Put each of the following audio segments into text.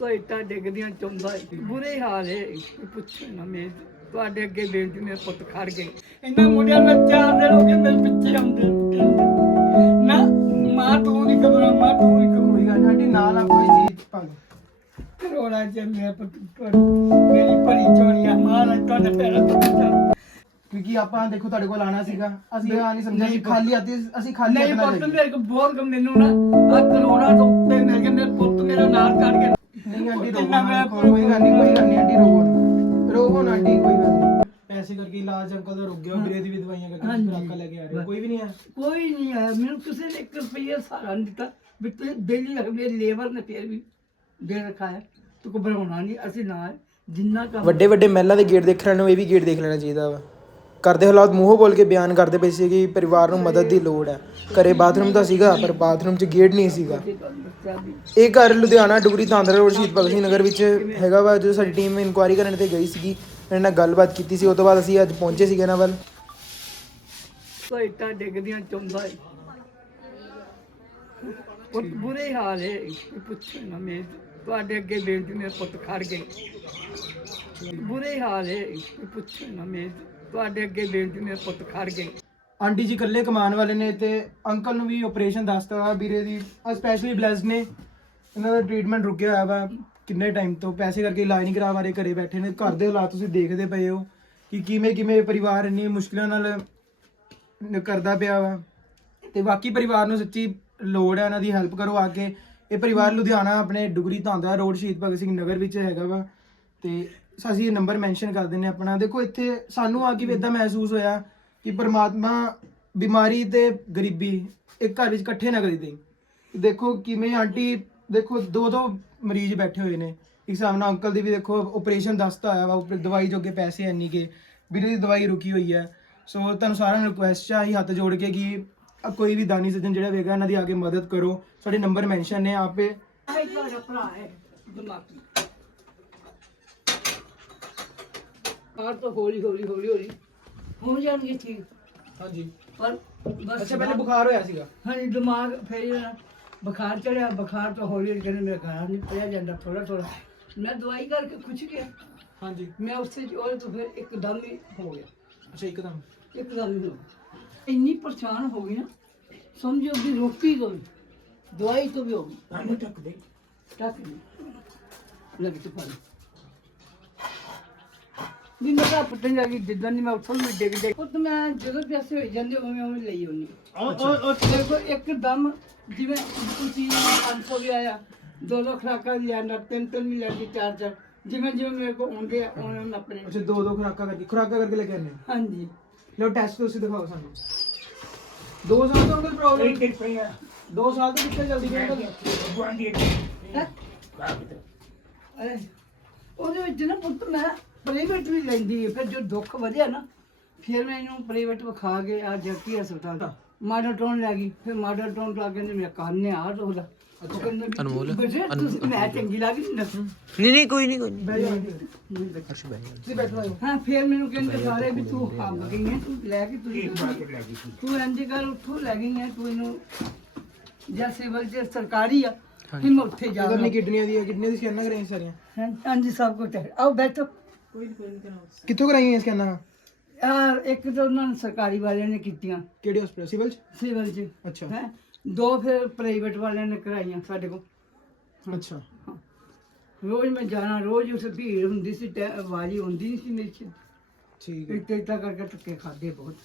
ਲਾਈਟਾਂ ਡਿੱਗਦੀਆਂ ਚੁੰਦਾ ਬੁਰੇ ਹਾਲ ਹੈ ਕੋਈ ਪੁੱਛੇ ਨਾ ਮੈਂ। ਤੁਹਾਡੇ ਅੱਗੇ ਬੇਨਤੀ ਮੇਰੇ ਪੁੱਤ ਖੜ ਗਏ ਇਹਨਾਂ ਮੁੰਡਿਆਂ ਨੂੰ ਚਾਰ ਦਿਨ ਹੋ ਗਏ ਮੇਰੇ ਪਿੱਛੇ ਆਉਂਦੇ ਨਾ ਮਾਂ ਤੂੰ ਨਹੀਂ ਖਬਰ ਮਾਂ ਤੂੰ ਨਹੀਂ ਕੋਈ ਗੱਲ ਨਹੀਂ ਨਾਲ ਆ ਕੋਈ ਚੀਜ਼ ਪਾ ਲਓ ਕਰੋੜਾ ਚ ਮੇਰੇ ਪੁੱਤ ਮੇਰੀ ਭਰੀ ਚੋਰੀਆਂ ਮਹਾਰਾਜ ਤੁਹਾਡੇ ਪੈਰਾਂ ਤੋਂ ਬਚਾ ਕਿਉਂਕਿ ਆਪਾਂ ਦੇਖੋ ਤੁਹਾਡੇ ਕੋਲ ਆਣਾ ਸੀਗਾ। ਅਸੀਂ ਆ ਨਹੀਂ ਸਮਝਿਆ ਸੀ ਖਾਲੀ ਹੱਥ ਅਸੀਂ ਖਾਲੀ ਨਹੀਂ ਹੱਥ ਨਾਲ ਪੁੱਤ। ਮੇਰੇ ਕੋਲ ਬਹੁਤ ਮੈਨੂੰ ਨਾ ਆ ਕਰੋੜਾ ਤੋਂ ਉੱਤੇ ਮੇਰੇ ਪੁੱਤ ਮੇਰਾ ਨਾਲ ਕੱਢ ਕੇ ਨਹੀਂ ਆਂਟੀ ਰੋਕੋ ਜਿੰਨਾ ਨਾ, ਮੈਂ ਕੋਈ ਗੱਲ ਨਹੀਂ ਕੋਈ ਗੱਲ ਨਹੀਂ ਆਂਟੀ ਰੋਕੋ ਨਾ। ਰੋਕੋ ਨਾ ਆਂਟੀ ਕੋਈ ਗੱਲ ਨਹੀਂ। ਪੈਸੇ ਕਰਕੇ ਇਲਾਜ ਅੰਕਲ ਦਾ ਰੁਕ ਗਿਆ ਵੀਰੇ ਦੀ ਵੀ ਦਵਾਈਆਂ ਕਰਕੇ ਹਾਂਜੀ। ਖੁਰਾਕਾਂ ਲੈ ਕੇ ਆ ਰਹੇ ਹੋ। ਕੋਈ ਵੀ ਨਹੀਂ ਆ। ਕੋਈ ਨਹੀਂ ਆਇਆ ਮੈਨੂੰ ਕਿਸੇ ਨੇ 1 ਰੁਪਈਆ ਸਾਰਾ ਨਹੀਂ ਦਿੱਤਾ। ਵੀ ਤੇ ਬੇਲੀ ਮੇਰੀ ਲੇਬਰ ਨੇ ਫੇਰ ਵੀ ਦੇ ਰੱਖਾ ਹੈ ਤੂੰ ਘਬਰਾਉਣਾ ਨਹੀਂ ਅਸੀਂ ਨਾਲ ਜਿੰਨਾ ਕੰਮ ਵੱਡੇ ਵੱਡੇ ਮਹਿਲਾਂ ਦੇ ਗੇਟ ਦੇਖਣ ਨੂੰ ਇਹ ਵੀ ਗੇਟ ਦੇਖ ਲੈਣਾ ਚਾਹੀਦਾ ਵਾ। ਘਰ ਦੇ ਹਾਲਾਤ ਮੂੰਹੋਂ ਬੋਲ ਕੇ ਬਿਆਨ ਕਰਦੇ ਪਏ ਸੀ ਕਿ ਪਰਿਵਾਰ ਨੂੰ ਮਦਦ ਦੀ ਲੋੜ ਹੈ। ਘਰੇ ਬਾਥਰੂਮ ਤਾਂ ਸੀਗਾ, ਪਰ ਬਾਥਰੂਮ 'ਚ ਗੇਟ ਨਹੀਂ ਸੀਗਾ। ਇਹ ਘਰ ਲੁਧਿਆਣਾ ਡੁਗਰੀ ਤਾਂਦਰਾ ਰੋਡ ਸ਼ਹੀਦ ਭਗਤ ਸਿੰਘ ਨਗਰ ਵਿੱਚ ਹੈਗਾ ਵਾ ਜੋ ਸਾਡੀ ਟੀਮ ਇਨਕੁਆਇਰੀ ਕਰਨ ਤੇ ਗਈ ਸੀਗੀ, ਇਹਨਾਂ ਨਾਲ ਗੱਲਬਾਤ ਕੀਤੀ ਸੀ। ਉਸ ਤੋਂ ਬਾਅਦ ਅਸੀਂ ਅੱਜ ਪਹੁੰਚੇ ਸੀਗੇ ਇਹਨਾਂ ਵੱਲ। ਲਾਈਟਾਂ ਡਿੱਗਦੀਆਂ ਚੁੰਦਾ ਹੈ। ਬੁਰੇ ਹਾਲ ਹੈ। ਕੋਈ ਨਾ ਮੈਂ, ਤੁਹਾਡੇ ਅੱਗੇ ਬੇਨਤੀ, ਮੇਰੇ ਪੁੱਤ ਖੜ ਗਏ ਬੁਰੇ ਹਾਲ ਹੈ। ਕੋਈ ਨਾ ਮੈਂ। ਤੁਹਾਡੇ ਅੱਗੇ ਬੇਨਤੀ ਮੇਰੇ ਪੁੱਤ ਖੜ ਗਏ। ਆਂਟੀ ਜੀ ਇਕੱਲੇ ਕਮਾਉਣ ਵਾਲੇ ਨੇ ਤੇ ਅੰਕਲ ਨੂੰ ਵੀ ਆਪਰੇਸ਼ਨ ਦੱਸਤਾ ਵਾ, ਵੀਰੇ ਦੀ ਸਪੈਸ਼ਲੀ ਬਲੈਸਡ ਨੇ। ਇਹਨਾਂ ਦਾ ਟ੍ਰੀਟਮੈਂਟ ਰੁਕਿਆ ਹੋਇਆ ਵਾ, ਕਿੰਨੇ ਟਾਈਮ ਤੋਂ ਪੈਸੇ ਕਰਕੇ ਇਲਾਜ ਨਹੀਂ ਕਰਾ ਬਾਰੇ ਘਰੇ ਬੈਠੇ ਨੇ। ਘਰ ਦੇ ਹਾਲਾਤ ਤੁਸੀਂ ਦੇਖਦੇ ਪਏ ਹੋ ਕਿ ਕਿਵੇਂ ਕਿਵੇਂ ਪਰਿਵਾਰ ਇੰਨੀ ਮੁਸ਼ਕਿਲਾਂ ਨਾਲ ਕਰਦਾ ਪਿਆ ਵਾ। ਤੇ ਬਾਕੀ ਪਰਿਵਾਰ ਨੂੰ ਸੱਚੀ ਲੋੜ ਹੈ ਇਹਨਾਂ ਦੀ ਹੈਲਪ ਕਰੋ ਆ ਕੇ। ਇਹ ਪਰਿਵਾਰ ਲੁਧਿਆਣਾ ਆਪਣੇ ਡੁਗਰੀ ਧਾਂਦਾ ਰੋਡ ਸ਼ਹੀਦ ਭਗਤ ਸਿੰਘ ਨਗਰ ਵਿੱਚ ਹੈਗਾ ਵਾ। ਤੇ ਅਸੀਂ ਇਹ ਨੰਬਰ ਮੈਂਸ਼ਨ ਕਰ ਦਿੰਨੇ ਆਪਣਾ। ਦੇਖੋ, ਇੱਥੇ ਸਾਨੂੰ ਆ ਕੇ ਵੀ ਇਦਾਂ ਮਹਿਸੂਸ ਹੋਇਆ ਕਿ ਪਰਮਾਤਮਾ ਬਿਮਾਰੀ ਤੇ ਗਰੀਬੀ ਇੱਕ ਘਰ ਵਿੱਚ ਇਕੱਠੇ ਨਾ ਕਰੀ ਦੇ ਦੇਖੋ, ਕਿਵੇਂ ਆਂਟੀ, ਦੇਖੋ, ਦੋ ਦੋ ਮਰੀਜ਼ ਬੈਠੇ ਹੋਏ ਨੇ। ਇੱਕ ਹਿਸਾਬ ਨਾਲ ਅੰਕਲ ਦੀ ਵੀ ਦੇਖੋ ਆਪਰੇਸ਼ਨ ਦੱਸਤਾ ਹੋਇਆ ਵਾ, ਉੱਪਰ ਦਵਾਈ ਜੋਗੇ ਪੈਸੇ ਐਨੀ ਕੇ ਵੀਰੇ ਦੀ ਦਵਾਈ ਰੁਕੀ ਹੋਈ ਹੈ। ਸੋ ਤੁਹਾਨੂੰ ਸਾਰਿਆਂ ਨੂੰ ਰਿਕੁਐਸਟ ਹੈ ਹੀ ਹੱਥ ਜੋੜ ਕੇ ਕਿ ਕੋਈ ਵੀ ਦਾਨੀ ਸੱਜਣ ਜਿਹੜਾ ਵੇਗਾ ਇਹਨਾਂ ਦੀ ਆ ਕੇ ਮਦਦ ਕਰੋ। ਸਾਡੇ ਨੰਬਰ ਮੈਂਸ਼ਨ ਨੇ, ਆਪੇ। ਆਹ ਤੁਹਾਡਾ ਭਰਾ ਹੈ ਦਿਮਾਗੀ ਕਾਰ ਤਾਂ ਹੌਲੀ ਹੌਲੀ ਹੌਲੀ ਹੌਲੀ। ਹੋ ਜਾਣਗੇ ਠੀਕ। ਹਾਂਜੀ। ਪਰ ਬਸ ਅੱਛਾ ਪਹਿਲੇ ਬੁਖਾਰ ਹੋਇਆ ਸੀਗਾ? ਹਾਂਜੀ ਦਿਮਾਗ ਫੇਰ। ਬੁਖਾਰ ਚੜਿਆ ਬੁਖਾਰ ਤਾਂ ਹੌਲੀ ਹੌਲੀ ਕਹਿੰਦੇ ਮੇਰਾ ਖਾਣਾ ਨਹੀਂ ਪਿਆ ਜਾਂਦਾ ਥੋੜਾ ਥੋੜਾ ਮੈਂ ਦਵਾਈ ਕਰਕੇ ਖੁਸ਼ ਗਿਆ। ਹਾਂਜੀ। ਮੈਂ ਉਸੇ ਉਹਦੇ ਤੋਂ ਫਿਰ ਇੱਕਦਮ ਹੀ ਹੋ ਗਿਆ। ਅੱਛਾ ਇੱਕਦਮ? ਇੱਕਦਮ ਹੀ ਹੋ ਗਿਆ। ਇੰਨੀ ਪਰੇਸ਼ਾਨ ਹੋ ਗਈ ਨਾ ਸਮਝੋ ਵੀ ਰੋਟੀ ਤੋਂ ਵੀ ਦਵਾਈ ਤੋਂ ਵੀ ਹੋ ਗਈ। ਟੱਕ ਦੇ। ਟੱਕ ਦੇ ਲੱਗ ਤੇ ਪਾਣੀ ਵੀ ਮੈਂ ਤਾਂ ਪੁੱਟਣ ਜਾ ਗਈ ਜਿੱਦਾਂ ਦੀ ਮੈਂ ਉੱਥੋਂ ਵੀ ਡਿੱਗ ਡਿੱਗ ਪੁੱਤ ਮੈਂ ਜਦੋਂ ਪਿਆਸੇ ਹੋਈ ਜਾਂਦੇ ਉਵੇਂ ਉਵੇਂ ਲਈ ਹੁੰਨੀ ਦੇਖੋ ਇੱਕਦਮ ਜਿਵੇਂ ਤੁਸੀਂ 500 ਵੀ ਆਇਆ ਦੋ ਦੋ ਖਰਾਕਾਂ ਵੀ ਲੈਣਾ ਤਿੰਨ ਤਿੰਨ ਵੀ ਲੈਂਦੀ ਚਾਰ ਚਾਰ ਜਿਵੇਂ ਜਿਵੇਂ ਮੇਰੇ ਕੋਲ ਆਉਂਦੇ ਆ ਉਹਨਾਂ ਨੂੰ ਆਪਣੇ ਅੱਛਾ ਦੋ ਦੋ ਖੁਰਾਕਾਂ ਕਰਕੇ ਖੁਰਾਕਾਂ ਕਰਕੇ ਲੈ ਕੇ ਆਨੇ ਹਾਂਜੀ। ਲਓ ਟੈਸਟ ਤੁਸੀਂ ਦਿਖਾਓ ਸਾਨੂੰ। ਦੋ ਸਾਲ ਤੋਂ ਅੰਕਲ ਪ੍ਰੋਬਲਮ ਦੋ ਸਾਲ ਤੋਂ ਕਿੱਥੇ ਜਲਦੀ ਅੰਕਲ ਹੈਂ? ਅਰੇ, ਉਹਦੇ ਵਿੱਚ ਨਾ ਪੁੱਤ ਮੈਂ ਪ੍ਰਾਈਵੇਟ ਵੀ ਲੈਂਦੀ ਹੈ ਫਿਰ ਜੋ ਦੁੱਖ ਵਧਿਆ ਨਾ ਫਿਰ ਮੈਂ ਇਹਨੂੰ ਪ੍ਰਾਈਵੇਟ ਵਿਖਾ ਕੇ ਆ ਜੱਟੀ ਹਸਪਤਾਲ ਦਾ ਮਾਡਲ ਟਾਊਨ ਲੈ ਗਈ। ਫਿਰ ਮਾਡਲ ਟਾਊਨ ਆ ਕੇ ਮੇਰਾ ਕੰਨ ਨੇ ਆ ਰੋਦਾ ਅਨਮੋਲ। ਮੈਂ ਚੰਗੀ ਲੱਗਦੀ ਨਾ ਨਹੀਂ ਨਹੀਂ ਕੋਈ ਨਹੀਂ ਕੋਈ ਨਹੀਂ। ਜਾ ਤੁਸੀਂ ਬੈਠੋ। ਹਾਂ ਫਿਰ ਮੈਨੂੰ ਕਹਿੰਦੇ ਸਾਰੇ ਵੀ ਤੂੰ ਹੱਬ ਗਈ ਹੈ ਤੂੰ ਲੈ ਕੇ ਤੂੰ। ਤੂੰ ਇੰਜ ਕਰ ਉੱਥੋਂ ਲੈ ਗਈ ਹੈ ਤੂੰ ਇਹਨੂੰ ਜਾਂ ਸਿਵਲ ਚ ਸਰਕਾਰੀ ਆ ਫਿਰ ਮੈਂ ਉੱਥੇ ਜਾ ਨਹੀਂ ਕਿਡਨੀਆਂ ਦੀ ਕਿਡਨੀਆਂ ਦੀ ਸਕੈਨਾਂ ਕਰਾਈਆਂ ਸਾਰੀਆਂ। ਹਾਂਜੀ ਸਭ ਕੁਝ ਆਓ ਬੈਠੋ। ਕਿੱਥੋਂ ਕਰਾਈਆਂ ਸਕੈਨਾਂ ਆ ਇੱਕ ਤਾਂ ਉਹਨਾਂ ਨੇ ਸਰਕਾਰੀ ਵਾਲਿਆਂ ਨੇ ਕੀਤੀਆਂ ਕਿਹੜੇ ਹਸਪੀਟਲ ਸਿਵਲ ਚ ਸਿਵਲ ਚ ਅੱਛਾ ਹੈ ਦੋ ਫਿਰ ਪ੍ਰਾਈਵੇਟ ਵਾਲਿਆਂ ਨੇ ਕਰਾਈਆਂ ਸਾਡੇ ਕੋਲ ਅੱਛਾ ਰੋਜ਼ ਮੈਂ ਜਾਣਾ ਰੋਜ਼ ਉਸ ਭੀੜ ਹੁੰਦੀ ਸੀ ਟੈ- ਆਵਾਜ਼ ਹੀ ਹੁੰਦੀ ਨਹੀਂ ਸੀ ਮੇਰੀ ਚ ਠੀਕ ਹੈ ਇੱਥੇ ਇੱਦਾਂ ਕਰਕੇ ਧੱਕੇ ਖਾਦੇ ਬਹੁਤ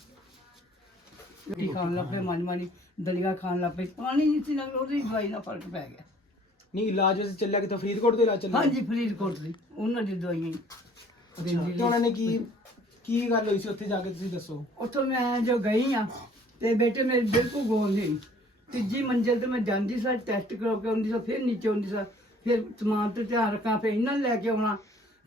ਰੋਟੀ ਖਾਣ ਲੱਗ ਪਏ ਮਨ ਮਾਨੀ ਦਲੀਆ ਖਾਣ ਲੱਗ ਪਏ ਪਾਣੀ ਨਹੀਂ ਸੀ ਲੱਗਦਾ ਉਹਦੀ ਦਵਾਈ ਨਾਲ ਫ਼ਰਕ ਪੈ ਗਿਆ ਨਹੀਂ ਇਲਾਜ ਵੈਸੇ ਚੱਲਿਆ ਕਿਥੋਂ ਫਰੀਦਕੋਟ ਤੋਂ ਇਲਾਜ ਚੱਲਿਆ ਹਾਂਜੀ ਫਰੀਦਕੋਟ ਦੀ ਉਹਨਾਂ ਦੀ ਦਵਾਈਆਂ ਹੀ ਅੱਛਾ ਤੇ ਉਹਨਾਂ ਨੇ ਕੀ ਕੀ ਗੱਲ ਹੋਈ ਸੀ? ਉੱਥੇ ਜਾ ਕੇ ਤੁਸੀਂ ਦੱਸੋ। ਉੱਥੋਂ ਮੈਂ ਜੋ ਗਈ ਆ ਤੇ ਬੇਟੇ ਮੇਰੇ ਬਿਲਕੁਲ ਗੋਲ ਨਹੀਂ ਤੀਜੀ ਮੰਜ਼ਿਲ ਤੇ ਮੈਂ ਜਾਂਦੀ ਸਾਂ ਟੈਸਟ ਕਰੋ ਕੇ ਆਉਂਦੀ ਸਾਂ ਫਿਰ ਨੀਚੇ ਆਉਂਦੀ ਸਾਂ। ਫਿਰ ਸਮਾਨ ਤੇ ਧਿਆਨ ਰੱਖਾਂ ਫਿਰ ਇਹਨਾਂ ਨੂੰ ਲੈ ਕੇ ਆਉਣਾ।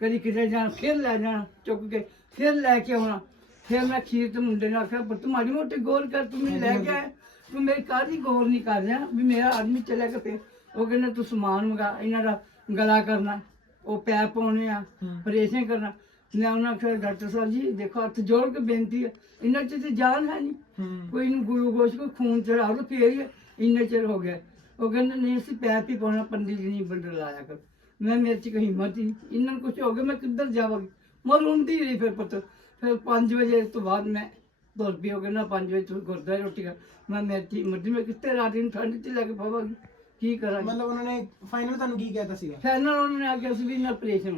ਕਦੀ ਕਿਤੇ ਜਾਣਾ ਫਿਰ ਲੈ ਜਾਣਾ ਚੁੱਕ ਕੇ ਫਿਰ ਲੈ ਕੇ ਆਉਣਾ। ਫਿਰ ਮੈਂ ਖੀਰ ਤੇ ਮੁੰਡੇ ਨੂੰ ਆਖਿਆ ਪੁੱਤ ਮਾੜੀ ਮੋਟੀ ਗੌਰ ਕਰ ਤੂੰ ਮੈਨੂੰ ਲੈ ਕੇ ਆਇਆ ਤੂੰ ਮੇਰੀ ਕਾਹਦੀ ਗੌਰ ਨਹੀਂ ਕਰ ਰਿਹਾ? ਵੀ ਮੇਰਾ ਆਦਮੀ ਚੱਲਿਆ ਕਿਤੇ। ਉਹ ਕਹਿੰਦਾ ਤੂੰ ਸਮਾਨ ਮੰਗਾ ਇਹਨਾਂ ਦਾ ਗਲਾ ਕਰਨਾ। ਉਹ ਪੈਪ ਪਾਉਣੇ ਆ ਆਪਰੇਸ਼ਨ ਕਰਨਾ। ਮੈਂ ਉਹਨਾਂ ਆਖਿਆ ਡਾਕਟਰ ਸਾਹਿਬ ਜੀ ਦੇਖੋ ਹੱਥ ਜੋੜ ਕੇ ਬੇਨਤੀ ਹੈ ਇਹਨਾਂ ਚ ਤੇ ਜਾਨ ਹੈ ਨਹੀਂ ਕੋਈ ਨੂੰ ਗਲੂਕੋਜ਼ ਕੋਈ ਖੂਨ ਚੜਾ ਲਓ ਫੇਰ ਹੀ ਇੰਨੇ ਚਿਰ ਹੋ ਗਿਆ। ਉਹ ਕਹਿੰਦੇ ਨਹੀਂ ਅਸੀਂ ਪੈਪ ਹੀ ਪਾਉਣਾ ਪੰਡਿਤ ਜੀ ਨਹੀਂ ਬੰਡਲ ਲਾਇਆ ਕਰ। ਮੈਂ ਮੇਰੇ ਚ ਕੋਈ ਹਿੰਮਤ ਹੀ ਨਹੀਂ। ਇਹਨਾਂ ਨੂੰ ਕੁਝ ਹੋ ਗਿਆ ਮੈਂ ਕਿੱਧਰ ਜਾਵਾਂਗੀ? ਮੈਂ ਰੋਂਦੀ ਰਹੀ ਫਿਰ ਪੁੱਤ। ਫਿਰ 5 ਵਜੇ ਤੋਂ ਬਾਅਦ ਮੈਂ ਤੁਰ ਪਈ ਹੋ ਗਿਆ ਨਾ 5 ਵਜੇ ਤੋਂ ਗੁਰਦੁਆਰੇ ਰੋਟੀ ਖਾ। ਮੈਂ ਮੇਰੇ ਨਹੀਂ, ਮੈਂ ਕਿੱਥੇ ਰਾਤ ਨੂੰ ਠੰਡ ਚ ਲੈ ਕੇ ਪਾਵਾਂਗੀ ਕੀ ਕਰਾਂਗੀ? ਮਤਲਬ ਉਹਨਾਂ ਨੇ ਫਾਈਨਲ ਤੁਹਾਨੂੰ ਕੀ ਕਹਿਤਾ ਸੀਗਾ? ਫਾਈਨਲ ਉਹਨਾਂ ਨੇ ਆ ਕੇ ਅਸੀਂ ਵੀ ਨਾ ਆਪਰੇਸ਼ਨ